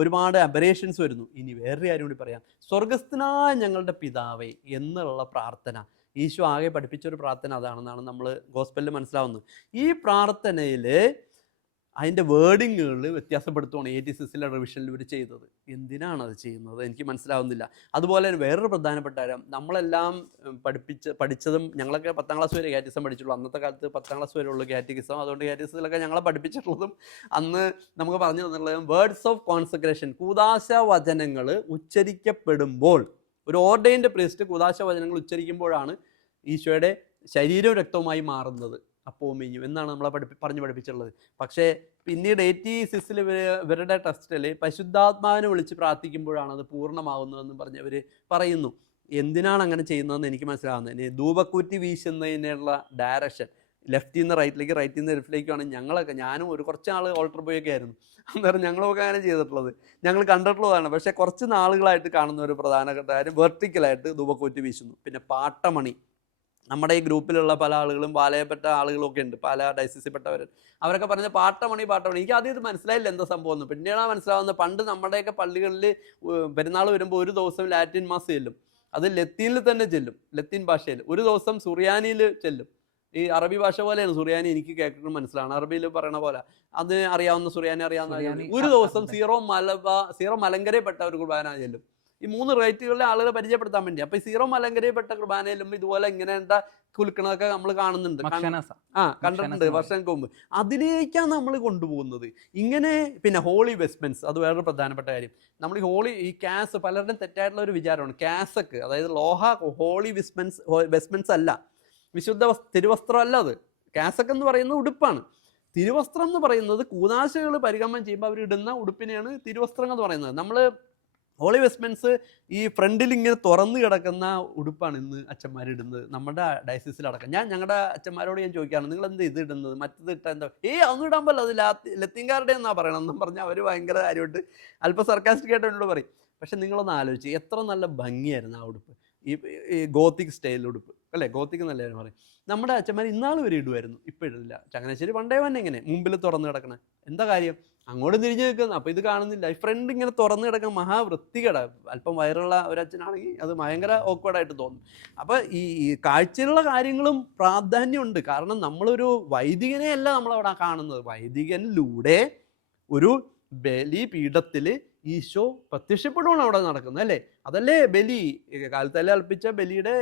ഒരുപാട് അബറേഷൻസ് വരുന്നു. ഇനി വേറൊരു കാര്യം കൂടി പറയാം. സ്വർഗസ്ഥനായ ഞങ്ങളുടെ പിതാവേ എന്നുള്ള പ്രാർത്ഥന, ഈശോ ആകെ പഠിപ്പിച്ചൊരു പ്രാർത്ഥന അതാണെന്നാണ് നമ്മൾ ഗോസ്പലിൽ മനസ്സിലാവുന്നത്. ഈ പ്രാർത്ഥനയിൽ അതിൻ്റെ വേർഡിങ്ങുകൾ വ്യത്യാസപ്പെടുത്തുകയാണ് 86-ലെ റിവിഷനിൽ ഇവർ ചെയ്തത്. എന്തിനാണ് അത് ചെയ്യുന്നത് എനിക്ക് മനസ്സിലാവുന്നില്ല. അതുപോലെ തന്നെ വേറൊരു പ്രധാനപ്പെട്ട കാര്യം, നമ്മളെല്ലാം പഠിച്ചതും, ഞങ്ങളൊക്കെ 10ാം ക്ലാസ് വരെ കാറ്റിസം പഠിച്ചുള്ളൂ. അന്നത്തെ കാലത്ത് 10ാം ക്ലാസ് വരെ ഉള്ളൂ കാറ്റിസം. അതുകൊണ്ട് കാറ്റിസത്തിലൊക്കെ ഞങ്ങളെ പഠിപ്പിച്ചിട്ടുള്ളതും അന്ന് നമുക്ക് പറഞ്ഞു തന്നിട്ടുള്ളതും വേർഡ്സ് ഓഫ് കോൺസെക്രേഷൻ, കൂദാശ വചനങ്ങൾ ഉച്ചരിക്കപ്പെടുമ്പോൾ, ഒരു ഓർഡൈൻഡ് പ്രീസ്റ്റ് കൂദാശ വചനങ്ങൾ ഉച്ചരിക്കുമ്പോഴാണ് ഈശോയുടെ ശരീരവും രക്തവുമായി മാറുന്നത്, അപ്പവും മെയ്യും എന്നാണ് നമ്മളെ പറഞ്ഞ് പഠിപ്പിച്ചിട്ടുള്ളത്. പക്ഷേ പിന്നീട് 86-ൽ ഇവരുടെ ടെസ്റ്റിൽ പരിശുദ്ധാത്മാവിനെ വിളിച്ച് പ്രാർത്ഥിക്കുമ്പോഴാണ് അത് പൂർണ്ണമാകുന്നതെന്ന് പറഞ്ഞ് അവർ പറയുന്നു. എന്തിനാണ് അങ്ങനെ ചെയ്യുന്നതെന്ന് എനിക്ക് മനസ്സിലാവുന്നത്. ഇനി ധൂപക്കൂറ്റി വീശുന്നതിനുള്ള ഡയറക്ഷൻ ലെഫ്റ്റിൽ നിന്ന് റൈറ്റിലേക്ക്, റൈറ്റിൽ നിന്ന് ലെഫ്റ്റിലേക്കാണ് ഞാനും ഒരു കുറച്ച് നാൾ ഓൾട്ടർ ബോയൊക്കെ ആയിരുന്നു. അന്നേരം ഞങ്ങളൊക്കെ അങ്ങനെ ചെയ്തിട്ടുള്ളത്, ഞങ്ങൾ കണ്ടിട്ടുള്ളതാണ്. പക്ഷേ കുറച്ച് നാളുകളായിട്ട് കാണുന്ന ഒരു പ്രധാനപ്പെട്ട കാര്യം വെർട്ടിക്കലായിട്ട് ധൂപക്കൂറ്റി വീശുന്നു. പിന്നെ പാട്ടമണി, നമ്മുടെ ഈ ഗ്രൂപ്പിലുള്ള പല ആളുകളും പാലയപ്പെട്ട ആളുകളൊക്കെ ഉണ്ട്, പല ഡയസിസിൽപ്പെട്ടവർ, അവരൊക്കെ പറഞ്ഞ പാട്ടമണി. എനിക്ക് ആദ്യം ഇത് മനസ്സിലായില്ല എന്താ സംഭവം എന്ന്. പിന്നെയാണ് മനസ്സിലാവുന്നത്, പണ്ട് നമ്മുടെയൊക്കെ പള്ളികളിൽ പെരുന്നാൾ വരുമ്പോൾ ഒരു ദിവസം ലാറ്റിൻ മാസ് ചെല്ലും, അത് ലത്തീനിൽ തന്നെ ചെല്ലും, ലത്തീൻ ഭാഷയിൽ. ഒരു ദിവസം സുറിയാനിയിൽ ചെല്ലും. ഈ അറബി ഭാഷ പോലെയാണ് സുറിയാനി, എനിക്ക് കേൾക്കുന്നത് മനസ്സിലാണ്, അറബിയിൽ പറയണ പോലെ. അത് അറിയാവുന്ന സുറിയാനി അറിയാവുന്ന ഒരു ദിവസം സീറോ മലങ്കരയിൽപ്പെട്ട ഒരു കുർബാന ചെല്ലും. ഈ 3 റേറ്റുകളിലെ ആളുകളെ പരിചയപ്പെടുത്താൻ വേണ്ടി. അപ്പൊ ഈ സീറോ മലങ്കരയിൽപ്പെട്ട കുർബാനയിലും ഇതുപോലെ ഇങ്ങനെ എന്താ കുലുക്കണതൊക്കെ നമ്മൾ കാണുന്നുണ്ട്, കണ്ടിട്ടുണ്ട് വർഷങ്ങൾക്ക് മുമ്പ്. അതിലേക്കാണ് നമ്മൾ കൊണ്ടുപോകുന്നത് ഇങ്ങനെ. പിന്നെ ഹോളി വെസ്റ്റ്മെൻസ്, അത് വേറൊരു പ്രധാനപ്പെട്ട കാര്യം. നമ്മൾ ഈ കാസ്, പലരുടെയും തെറ്റായിട്ടുള്ള ഒരു വിചാരമാണ് കാസക്ക്, അതായത് ഹോളി വെസ്റ്റ്മെൻസ് അല്ല, വിശുദ്ധ തിരുവസ്ത്രം അല്ല അത്. കാസക്ക് എന്ന് പറയുന്നത് ഉടുപ്പാണ്. തിരുവസ്ത്രം എന്ന് പറയുന്നത് കൂദാശകൾ പരിഗമനം ചെയ്യുമ്പോൾ അവരിടുന്ന ഉടുപ്പിനെയാണ് തിരുവസ്ത്രം എന്ന് പറയുന്നത്. നമ്മൾ ഹോളി വെസ്റ്റ്മെൻസ് ഈ ഫ്രണ്ടിൽ ഇങ്ങനെ തുറന്നു കിടക്കുന്ന ഉടുപ്പാണ് ഇന്ന് അച്ഛന്മാരിടുന്നത്, നമ്മുടെ ഡയസിസിലടക്കം. ഞങ്ങളുടെ അച്ഛന്മാരോട് ഞാൻ ചോദിക്കാറുണ്ട്, നിങ്ങൾ എന്ത് ഇത് ഇടുന്നത്, മറ്റത് ഇട്ടാൽ എന്താ? അതൊന്നും ഇടാൻ പോലെ, അത് ലത്തീൻകാരുടെ എന്നാ പറയണം എന്നും പറഞ്ഞാൽ അവർ ഭയങ്കര കാര്യമായിട്ട് അല്പം സർക്കാസ്റ്റിക് ആയിട്ട് എന്നോട് പറയും. പക്ഷെ നിങ്ങളൊന്ന് ആലോചിച്ച്, എത്ര നല്ല ഭംഗിയായിരുന്നു ആ ഉടുപ്പ്, ഈ ഗോത്തിക് സ്റ്റൈൽ ഉടുപ്പ് അല്ലേ, ഗോത്തിക് എന്നല്ലേ പറയും. നമ്മുടെ അച്ഛന്മാർ ഇന്നാൾ വരെ ഇടുമായിരുന്നു, ഇപ്പം ഇടില്ല. ചങ്ങനാശ്ശേരി പണ്ടേ തന്നെ ഇങ്ങനെ മുമ്പിൽ തുറന്നു കിടക്കണേ, എന്താ കാര്യം അങ്ങോട്ട് തിരിഞ്ഞു നിൽക്കുന്നു, അപ്പോൾ ഇത് കാണുന്നില്ല. ഈ ഫ്രണ്ട് ഇങ്ങനെ തുറന്നു കിടക്കാൻ മഹാവൃത്തികേട. അല്പം വയറുള്ള ഒരച്ഛനാണെങ്കിൽ അത് ഭയങ്കര ഓക്വേർഡായിട്ട് തോന്നും. അപ്പോൾ ഈ കാഴ്ചയിലുള്ള കാര്യങ്ങളും പ്രാധാന്യമുണ്ട്. കാരണം നമ്മളൊരു വൈദികനെയല്ല നമ്മളവിടെ കാണുന്നത്, വൈദികനിലൂടെ ഒരു ബലിപീഠത്തിൽ ഈശോ പ്രത്യക്ഷപ്പെടുകയാണ് അവിടെ നടക്കുന്നത്, അല്ലേ? അതല്ലേ ബലി, കാലത്തല്ലേ അർപ്പിച്ച ബലിയുടെ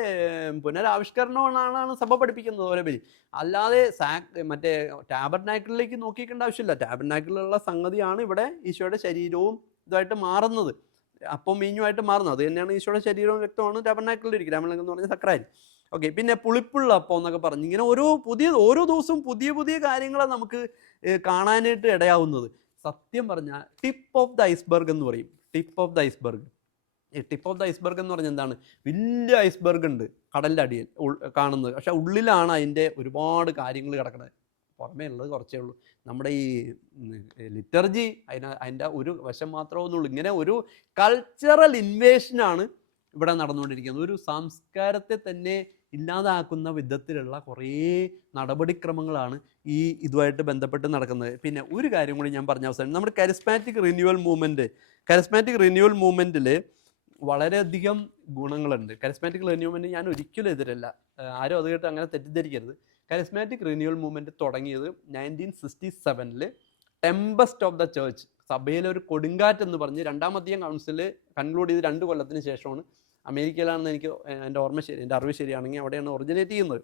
പുനരാവിഷ്കരണമാണ് സഭ പഠിപ്പിക്കുന്നത്, ഓരോ ബലി. അല്ലാതെ മറ്റേ ടാബർനാക്കിളിലേക്ക് നോക്കിക്കേണ്ട ആവശ്യമില്ല. ടാബർനാക്കിളിലുള്ള സംഗതിയാണ് ഇവിടെ ഈശോയുടെ ശരീരവും ഇതുമായിട്ട് മാറുന്നത്, അപ്പം മീഞ്ഞുമായിട്ട് മാറുന്നത്. അത് തന്നെയാണ് ഈശോയുടെ ശരീരവും രക്തമാണ് ടാബർനാക്കിളിൽ ഇരിക്കുക. ടാബർനാക്കിൾ എന്ന് പറഞ്ഞാൽ സക്രാരി. ഓക്കെ, പിന്നെ പുളിപ്പുള്ള അപ്പം എന്നൊക്കെ പറഞ്ഞ് ഇങ്ങനെ ഓരോ ദിവസവും പുതിയ പുതിയ കാര്യങ്ങളാണ് നമുക്ക് കാണാനായിട്ട് ഇടയാവുന്നത്. സത്യം പറഞ്ഞാൽ ടിപ്പ് ഓഫ് ദ ഐസ്ബർഗ് എന്ന് പറയും. Tip of the iceberg. ഈ ടിപ്പ് ഓഫ് ദ ഐസ്ബർഗ് എന്ന് പറഞ്ഞാൽ എന്താണ്? വലിയ ഐസ്ബർഗ് ഉണ്ട് കടലിൻ്റെ അടിയിൽ കാണുന്നത്, പക്ഷെ ഉള്ളിലാണ് അതിൻ്റെ ഒരുപാട് കാര്യങ്ങൾ കിടക്കുന്നത്. പുറമേ ഉള്ളത് കുറച്ചേ ഉള്ളൂ. നമ്മുടെ ഈ ലിറ്റർജി അതിൻ്റെ ഒരു വശം മാത്രമേ ഉള്ളൂ. ഇങ്ങനെ ഒരു കൾച്ചറൽ ഇൻവേഷനാണ് ഇവിടെ നടന്നുകൊണ്ടിരിക്കുന്നത്. ഒരു സംസ്കാരത്തെ തന്നെ ഇല്ലാതാക്കുന്ന വിധത്തിലുള്ള കുറേ നടപടിക്രമങ്ങളാണ് ഇതുമായിട്ട് ബന്ധപ്പെട്ട് നടക്കുന്നത്. പിന്നെ ഒരു കാര്യം കൂടി ഞാൻ പറഞ്ഞ അവസാനം, നമ്മുടെ കരിസ്മാറ്റിക് റിന്യൂവൽ മൂവ്മെൻറ്റിൽ വളരെയധികം ഗുണങ്ങളുണ്ട്. കരിസ്മാറ്റിക് റിന്യൂവൽമെൻറ്റ് ഞാൻ ഒരിക്കലും എതിരല്ല, ആരും അത് കേട്ട് അങ്ങനെ തെറ്റിദ്ധരിക്കരുത്. കരിസ്മാറ്റിക് റിന്യൂവൽ മൂവ്മെൻറ്റ് തുടങ്ങിയത് 1967 ടെമ്പസ്റ്റ് ഓഫ് ദ ചേർച്ച്, സഭയിലെ ഒരു കൊടുങ്കാറ്റ് എന്ന് പറഞ്ഞ് രണ്ടാം വത്തിക്കാൻ കൗൺസിൽ കൺക്ലൂഡ് ചെയ്ത് 2 കൊല്ലത്തിന് ശേഷമാണ്. അമേരിക്കയിലാണെന്ന് എനിക്ക് എൻ്റെ എൻ്റെ അറിവ് ശരിയാണെങ്കിൽ അവിടെയാണ് ഒറിജിനേറ്റ് ചെയ്യുന്നത്.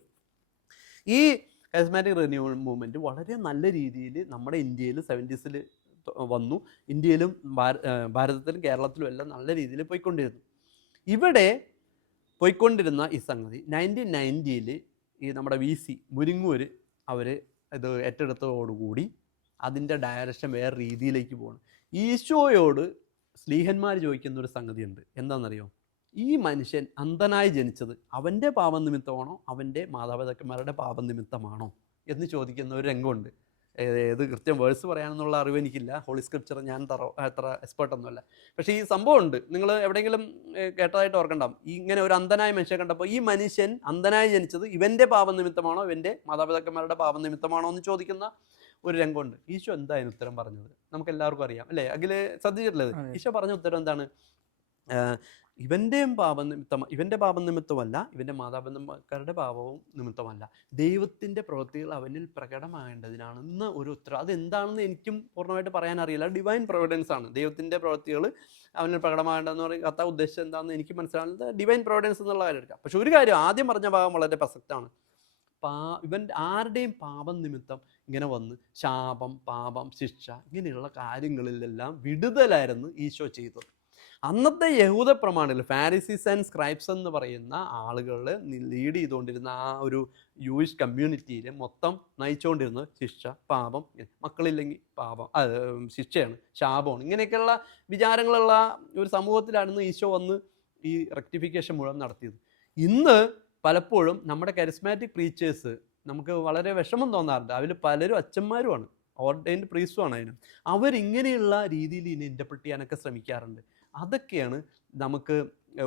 ഈ കരിസ്മാറ്റിക് റിന്യൂവൽ മൂവ്മെൻറ്റ് വളരെ നല്ല രീതിയിൽ നമ്മുടെ ഇന്ത്യയിൽ 70s വന്നു. ഇന്ത്യയിലും ഭാരതത്തിലും കേരളത്തിലും എല്ലാം നല്ല രീതിയിൽ പോയിക്കൊണ്ടിരുന്നു. ഇവിടെ പോയിക്കൊണ്ടിരുന്ന ഈ സംഗതി 1990 ഈ നമ്മുടെ VC മുരിങ്ങൂർ അവർ ഇത് ഏറ്റെടുത്തതോടുകൂടി അതിൻ്റെ ഡയറക്ഷൻ വേറെ രീതിയിലേക്ക് പോകണം. ഈശോയോട് സ്ലീഹന്മാർ ചോദിക്കുന്ന ഒരു സംഗതിയുണ്ട്, എന്താണെന്നറിയോ? ഈ മനുഷ്യൻ അന്ധനായി ജനിച്ചത് അവൻ്റെ പാപം നിമിത്തമാണോ അവൻ്റെ മാതാപിതാക്കന്മാരുടെ പാപം നിമിത്തമാണോ എന്ന് ചോദിക്കുന്ന ഒരു രംഗമുണ്ട്. ഏത് കൃത്യം വേഴ്സ് പറയാനെന്നുള്ള അറിവ് എനിക്കില്ല, ഹോളി സ്ക്രിപ്ചർ ഞാൻ അത്ര എക്സ്പേർട്ടൊന്നുമല്ല. പക്ഷേ ഈ സംഭവം ഉണ്ട്, നിങ്ങൾ എവിടെയെങ്കിലും കേട്ടതായിട്ട് ഓർക്കണ്ടാവും. ഇങ്ങനെ ഒരു അന്ധനായ മനുഷ്യനെ കണ്ടപ്പോൾ ഈ മനുഷ്യൻ അന്ധനായി ജനിച്ചത് ഇവൻ്റെ പാപം നിമിത്തമാണോ ഇവൻ്റെ മാതാപിതാക്കന്മാരുടെ പാപം നിമിത്തമാണോ എന്ന് ചോദിക്കുന്ന ഒരു രംഗമുണ്ട്. ഈശോ എന്തായാലും ഉത്തരം പറഞ്ഞത് നമുക്ക് എല്ലാവർക്കും അറിയാം, അല്ലേ? അഖില് ശ്രദ്ധിച്ചിട്ടുള്ളത്? ഈശോ പറഞ്ഞ ഉത്തരം എന്താണ്? ഇവൻ്റെ പാപം നിമിത്തമല്ല, ഇവൻ്റെ മാതാപിതാക്കന്മാരുടെ പാപവും നിമിത്തമല്ല, ദൈവത്തിൻ്റെ പ്രവൃത്തികൾ അവനിൽ പ്രകടമാകേണ്ടതിനാണ് എന്ന ഒരു ഉത്തരം. അതെന്താണെന്ന് എനിക്കും പൂർണ്ണമായിട്ട് പറയാൻ അറിയില്ല. ഡിവൈൻ പ്രൊവിഡൻസ് ആണ്. ദൈവത്തിൻ്റെ പ്രവൃത്തികൾ അവനിൽ പ്രകടമാകേണ്ടതെന്ന് പറയും കർത്താവ് ഉദ്ദേശിച്ചത് എന്താണെന്ന് എനിക്ക് മനസ്സിലാകുന്നത് ഡിവൈൻ പ്രൊവിഡൻസ് എന്നുള്ള കാര്യം എടുക്കാം. പക്ഷെ ഒരു കാര്യം, ആദ്യം പറഞ്ഞ ഭാഗം വളരെ പ്രസക്തമാണ്. ഇവൻ ആരുടെയും പാപം നിമിത്തം ഇങ്ങനെ വന്ന് ശാപം, പാപം, ശിക്ഷ ഇങ്ങനെയുള്ള കാര്യങ്ങളിലെല്ലാം വിടുതലായിരുന്നു ഈശോ ചെയ്തത്. അന്നത്തെ യഹൂദ പ്രമാണികൾ, ഫാരിസീസ് ആൻഡ് സ്ക്രൈബ്സ് എന്ന് പറയുന്ന ആളുകൾ ലീഡ് ചെയ്തുകൊണ്ടിരുന്ന ആ ഒരു യൂയിഷ് കമ്മ്യൂണിറ്റിയിൽ മൊത്തം നയിച്ചുകൊണ്ടിരുന്നത് ശിക്ഷ, പാപം, മക്കളില്ലെങ്കിൽ പാപം, ശിക്ഷയാണ്, ശാപമാണ്, ഇങ്ങനെയൊക്കെയുള്ള വിചാരങ്ങളുള്ള ഒരു സമൂഹത്തിലായിരുന്നു ഈശോ വന്ന് ഈ റെക്ടിഫിക്കേഷൻ മുഴുവൻ നടത്തിയത്. ഇന്ന് പലപ്പോഴും നമ്മുടെ കരിസ്മാറ്റിക് പ്രീച്ചേഴ്സ് നമുക്ക് വളരെ വിഷമം തോന്നാറുണ്ട്. അതിൽ പലരും അച്ഛന്മാരുമാണ്, ഓർഡൈൻഡ് പ്രീസ്റ്റുമാണ്. അവരിങ്ങനെയുള്ള രീതിയിൽ ഇതിനെ ഇൻ്റർപ്രിറ്റ് ചെയ്യാനൊക്കെ ശ്രമിക്കാറുണ്ട്. അതൊക്കെയാണ് നമുക്ക്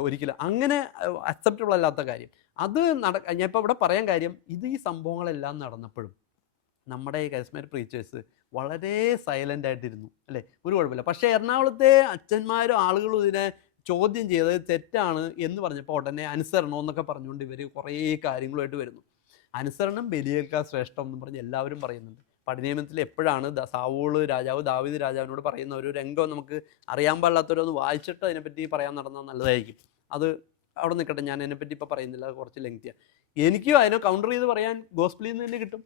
ഒരിക്കലും അങ്ങനെ അക്സെപ്റ്റബിൾ അല്ലാത്ത കാര്യം. അത് ഞാൻ ഇപ്പോൾ ഇവിടെ പറയാൻ കാര്യം, ഈ സംഭവങ്ങളെല്ലാം നടന്നപ്പോഴും നമ്മുടെ ഈ കരിസ്മാറ്റിക് പ്രീച്ചേഴ്സ് വളരെ സൈലൻ്റ് ആയിട്ടിരുന്നു, അല്ലേ? ഒരു കുഴപ്പമില്ല. പക്ഷേ എറണാകുളത്തെ അച്ഛന്മാരും ആളുകളും ഇതിനെ ചോദ്യം ചെയ്തത് തെറ്റാണ് എന്ന് പറഞ്ഞപ്പോൾ ഉടനെ അനുസരണം എന്നൊക്കെ പറഞ്ഞുകൊണ്ട് ഇവർ കുറേ കാര്യങ്ങളുമായിട്ട് വരുന്നു. അനുസരണം ബലിയേക്കാൾ ശ്രേഷ്ഠം എന്ന് പറഞ്ഞ് എല്ലാവരും പറയുന്നുണ്ട്. പഴയനിയമത്തിൽ എപ്പോഴാണ് സാവൂള് രാജാവ് ദാവീദ് രാജാവിനോട് പറയുന്ന ഒരു രംഗം നമുക്ക് അറിയാൻ പാടില്ലാത്തവരൊന്ന് വായിച്ചിട്ട് അതിനെപ്പറ്റി പറയാൻ നടന്നാൽ നല്ലതായിരിക്കും. അത് അവിടെ നിൽക്കട്ടെ, ഞാൻ അതിനെപ്പറ്റി ഇപ്പോൾ പറയുന്നില്ല, അത് കുറച്ച് ലെങ്തിയാണ്. എനിക്കും അതിനെ കൗണ്ടർ ചെയ്ത് പറയാൻ ഗോസ്പിളിൽ നിന്ന് തന്നെ കിട്ടും.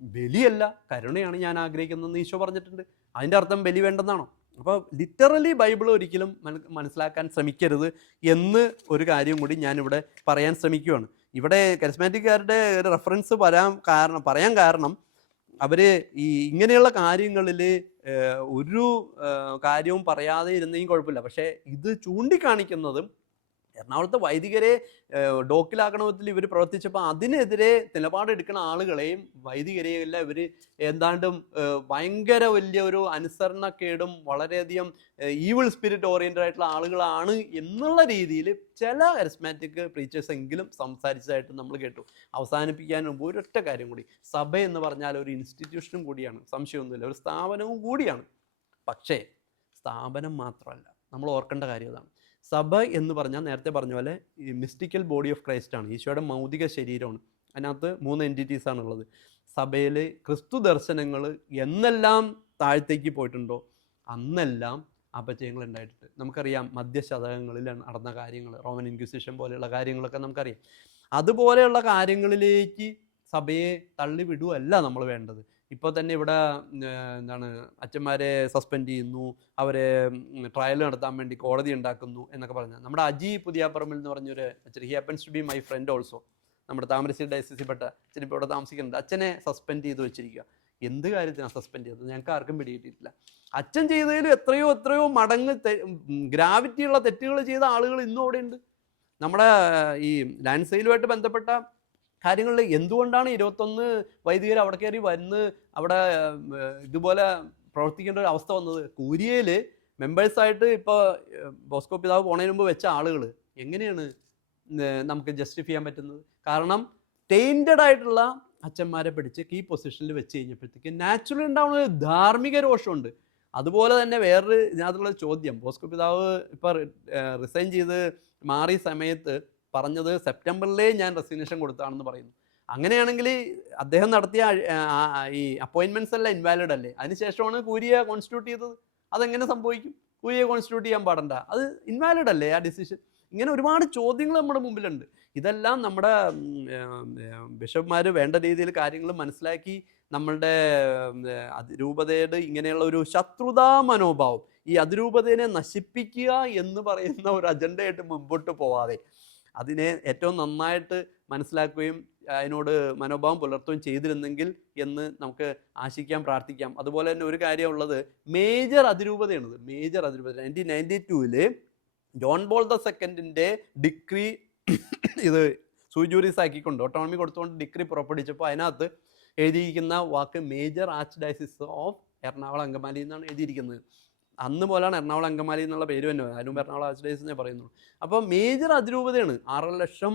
ബലിയല്ല, കരുണയാണ് ഞാൻ ആഗ്രഹിക്കുന്നതെന്ന് ഈശോ പറഞ്ഞിട്ടുണ്ട്. അതിൻ്റെ അർത്ഥം ബലി വേണ്ടെന്നാണോ? അപ്പോൾ ലിറ്ററലി ബൈബിൾ ഒരിക്കലും മനസ്സിലാക്കാൻ ശ്രമിക്കരുത് എന്ന് ഒരു കാര്യം കൂടി ഞാനിവിടെ പറയാൻ ശ്രമിക്കുകയാണ്. ഇവിടെ കരിസ്മാറ്റിക്കാരുടെ ഒരു റെഫറൻസ് പറയാൻ കാരണം അവർ ഇങ്ങനെയുള്ള കാര്യങ്ങളിൽ ഒരു കാര്യവും പറയാതെ ഇരുന്നെങ്കിൽ കുഴപ്പമില്ല. പക്ഷേ ഇത് ചൂണ്ടിക്കാണിക്കുന്നതും എറണാകുളത്തെ വൈദികരെ ഡോക്കിലാക്കണത്തിൽ ഇവർ പ്രവർത്തിച്ചപ്പോൾ അതിനെതിരെ നിലപാടെടുക്കുന്ന ആളുകളെയും വൈദികരെയും എല്ലാം ഇവർ എന്താണ്ടും ഭയങ്കര വലിയ ഒരു അനുസരണക്കേടും വളരെയധികം ഈവിൾ സ്പിരിറ്റ് ഓറിയൻറ്റഡ് ആയിട്ടുള്ള ആളുകളാണ് എന്നുള്ള രീതിയിൽ ചില കരിസ്മാറ്റിക് പ്രീച്ചേഴ്സ് എങ്കിലും സംസാരിച്ചതായിട്ട് നമ്മൾ കേട്ടു. അവസാനിപ്പിക്കാൻ മുമ്പ് ഒരൊറ്റ കാര്യം കൂടി, സഭ എന്ന് പറഞ്ഞാൽ ഒരു ഇൻസ്റ്റിറ്റ്യൂഷനും കൂടിയാണ്, സംശയമൊന്നുമില്ല, ഒരു സ്ഥാപനവും കൂടിയാണ്. പക്ഷേ സ്ഥാപനം മാത്രമല്ല, നമ്മൾ ഓർക്കേണ്ട കാര്യം അതാണ്. സഭ എന്ന് പറഞ്ഞാൽ നേരത്തെ പറഞ്ഞ പോലെ ഈ മിസ്റ്റിക്കൽ ബോഡി ഓഫ് ക്രൈസ്റ്റ് ആണ്, ഈശോയുടെ മൗതിക ശരീരമാണ്. അതിനകത്ത് 3 എൻറ്റിറ്റീസ് ആണുള്ളത്. സഭയിൽ ക്രിസ്തു ദർശനങ്ങൾ എന്നെല്ലാം താഴത്തേക്ക് പോയിട്ടുണ്ടോ അന്നെല്ലാം അപചയങ്ങൾ ഉണ്ടായിട്ടുണ്ട്. നമുക്കറിയാം മധ്യശതകങ്ങളിൽ നടന്ന കാര്യങ്ങൾ, റോമൻ ഇൻക്വിസിഷൻ പോലെയുള്ള കാര്യങ്ങളൊക്കെ നമുക്കറിയാം. അതുപോലെയുള്ള കാര്യങ്ങളിലേക്ക് സഭയെ തള്ളിവിടുകയല്ല നമ്മൾ വേണ്ടത്. ഇപ്പോൾ തന്നെ ഇവിടെ എന്താണ് അച്ഛന്മാരെ സസ്പെൻഡ് ചെയ്യുന്നു, അവരെ ട്രയൽ നടത്താൻ വേണ്ടി കോടതി ഉണ്ടാക്കുന്നു എന്നൊക്കെ പറഞ്ഞാൽ നമ്മുടെ അജി പുതിയാപ്പറമ്പിൽ എന്ന് പറഞ്ഞൊരു അച്ഛൻ, he happens to be my friend also, നമ്മുടെ താമരശ്ശേരി ഡയസിസിൽ പെട്ട അച്ഛൻ ഇപ്പോൾ ഇവിടെ താമസിക്കുന്നുണ്ട്. അച്ഛനെ സസ്പെൻഡ് ചെയ്ത് വെച്ചിരിക്കുക. എന്ത് കാര്യത്തിനാണ് സസ്പെൻഡ് ചെയ്തത്? ഞങ്ങൾക്ക് ആർക്കും പിടികിട്ടിയിട്ടില്ല. അച്ഛൻ ചെയ്തതിൽ എത്രയോ മടങ്ങ് ഗ്രാവിറ്റിയുള്ള തെറ്റുകൾ ചെയ്ത ആളുകൾ ഇന്നും അവിടെ ഉണ്ട്. നമ്മുടെ ഈ ലാൻഡ് സെയിലുമായിട്ട് ബന്ധപ്പെട്ട കാര്യങ്ങളിൽ എന്തുകൊണ്ടാണ് 21 വൈദികർ അവിടെ കയറി വന്ന് അവിടെ ഇതുപോലെ പ്രവർത്തിക്കേണ്ട ഒരു അവസ്ഥ വന്നത്? കൂരിയയിൽ മെമ്പേഴ്സായിട്ട് ഇപ്പോൾ ബോസ്കോ പിതാവ് പോണതിന് മുമ്പ് വെച്ച ആളുകൾ എങ്ങനെയാണ് നമുക്ക് ജസ്റ്റിഫൈ ചെയ്യാൻ പറ്റുന്നത്? കാരണം ടെയിൻറ്റഡ് ആയിട്ടുള്ള അച്ഛന്മാരെ പിടിച്ച് കീ പൊസിഷനിൽ വെച്ച് കഴിഞ്ഞപ്പോഴത്തേക്ക് നാച്ചുറൽ ഉണ്ടാവുന്ന ഒരു ധാർമ്മിക രോഷമുണ്ട്. അതുപോലെ തന്നെ വേറൊരു ഇതിനകത്തുള്ള ചോദ്യം, ബോസ്കോ പിതാവ് ഇപ്പോൾ റിസൈൻ ചെയ്ത് മാറിയ സമയത്ത് പറഞ്ഞത് സെപ്റ്റംബറിലേ ഞാൻ റെസിഗ്നേഷൻ കൊടുത്താണെന്ന് പറയുന്നു. അങ്ങനെയാണെങ്കിൽ അദ്ദേഹം നടത്തിയ ഈ അപ്പോയിൻമെൻറ്റ്സ് എല്ലാം ഇൻവാലിഡ് അല്ലേ? അതിനുശേഷമാണ് കൂരിയ കോൺസ്റ്റിറ്റ്യൂട്ട് ചെയ്തത്. അതെങ്ങനെ സംഭവിക്കും? കൂരിയെ കോൺസ്റ്റിറ്റ്യൂട്ട് ചെയ്യാൻ പാടണ്ട, അത് ഇൻവാലിഡ് അല്ലേ ആ ഡിസിഷൻ? ഇങ്ങനെ ഒരുപാട് ചോദ്യങ്ങൾ നമ്മുടെ മുമ്പിലുണ്ട്. ഇതെല്ലാം നമ്മുടെ ബിഷപ്പ്മാർ വേണ്ട രീതിയിൽ കാര്യങ്ങൾ മനസ്സിലാക്കി നമ്മളുടെ അതിരൂപതയുടെ ഇങ്ങനെയുള്ള ഒരു ശത്രുതാ മനോഭാവം, ഈ അതിരൂപതയെ നശിപ്പിക്കുക എന്ന് പറയുന്ന ഒരു അജണ്ടയായിട്ട് മുമ്പോട്ട് പോവാതെ അതിനെ ഏറ്റവും നന്നായിട്ട് മനസ്സിലാക്കുകയും അതിനോട് മനോഭാവം പുലർത്തുകയും ചെയ്തിരുന്നെങ്കിൽ എന്ന് നമുക്ക് ആശിക്കാം, പ്രാർത്ഥിക്കാം. അതുപോലെ തന്നെ ഒരു കാര്യമുള്ളത്, മേജർ അതിരൂപതയാണിത്. മേജർ അതിരൂപത 1992 ജോൺ പോൾ II ഡിക്രി ഇത് സൂജൂരീസ് ആക്കിക്കൊണ്ട് ഓട്ടോണമി കൊടുത്തുകൊണ്ട് ഡിക്രി പുറപ്പെടുവിച്ചപ്പോൾ അതിനകത്ത് എഴുതിയിരിക്കുന്ന വാക്ക് major archdiocese of Ernakulam Angamaly എന്നാണ് എഴുതിയിരിക്കുന്നത്. അന്ന് പോലാണ് എറണാകുളം അങ്കമാലി എന്നുള്ള പേര് തന്നെ, അതിനുമുമ്പ് എറണാകുളം ആർച്ച് ഡയസിസ് എന്നേ പറയുന്നുള്ളൂ. അപ്പോൾ മേജർ അതിരൂപതയാണ്, 6 ലക്ഷം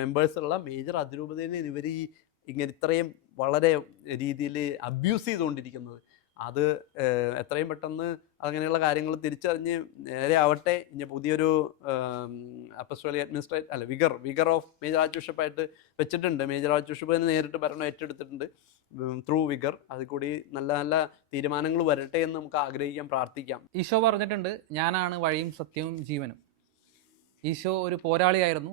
മെമ്പേഴ്സുള്ള മേജർ അതിരൂപതയെ ഇവർ ഈ ഇങ്ങനെ ഇത്രയും വളരെ രീതിയിൽ അബ്യൂസ് ചെയ്തുകൊണ്ടിരിക്കുന്നത്. അത് എത്രയും പെട്ടെന്ന് അങ്ങനെയുള്ള കാര്യങ്ങൾ തിരിച്ചറിഞ്ഞ് നേരെ ആവട്ടെ. ഇനി പുതിയൊരു apostolic vicar of major arch ബിഷപ്പായിട്ട് വെച്ചിട്ടുണ്ട്. മേജർ ആർച്ച് ബിഷപ്പ് തന്നെ നേരിട്ട് ഭരണം ഏറ്റെടുത്തിട്ടുണ്ട് ത്രൂ വിഗർ. അതിൽ കൂടി നല്ല നല്ല തീരുമാനങ്ങൾ വരട്ടെ എന്ന് നമുക്ക് ആഗ്രഹിക്കാം, പ്രാർത്ഥിക്കാം. ഈശോ പറഞ്ഞിട്ടുണ്ട്, ഞാനാണ് വഴിയും സത്യവും ജീവനും. ഈശോ ഒരു പോരാളിയായിരുന്നു.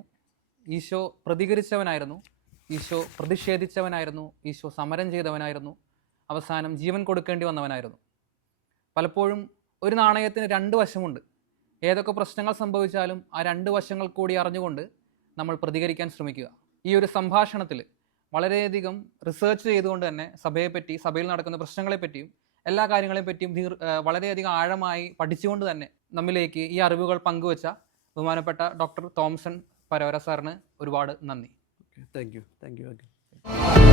ഈശോ പ്രതികരിച്ചവനായിരുന്നു. ഈശോ പ്രതിഷേധിച്ചവനായിരുന്നു. ഈശോ സമരം ചെയ്തവനായിരുന്നു. അവസാനം ജീവൻ കൊടുക്കേണ്ടി വന്നവനായിരുന്നു. പലപ്പോഴും ഒരു നാണയത്തിന് 2 വശമുണ്ട്. ഏതൊക്കെ പ്രശ്നങ്ങൾ സംഭവിച്ചാലും ആ 2 വശങ്ങൾ കൂടി അറിഞ്ഞുകൊണ്ട് നമ്മൾ പ്രതികരിക്കാൻ ശ്രമിക്കുക. ഈ ഒരു സംഭാഷണത്തിൽ വളരെയധികം റിസർച്ച് ചെയ്തുകൊണ്ട് തന്നെ സഭയെപ്പറ്റി, സഭയിൽ നടക്കുന്ന പ്രശ്നങ്ങളെപ്പറ്റിയും എല്ലാ കാര്യങ്ങളെപ്പറ്റിയും വളരെയധികം ആഴമായി പഠിച്ചുകൊണ്ട് തന്നെ നമ്മിലേക്ക് ഈ അറിവുകൾ പങ്കുവച്ച ബഹുമാനപ്പെട്ട ഡോക്ടർ തോംസൺ പരവര സാറിന് ഒരുപാട് നന്ദി. Thank you.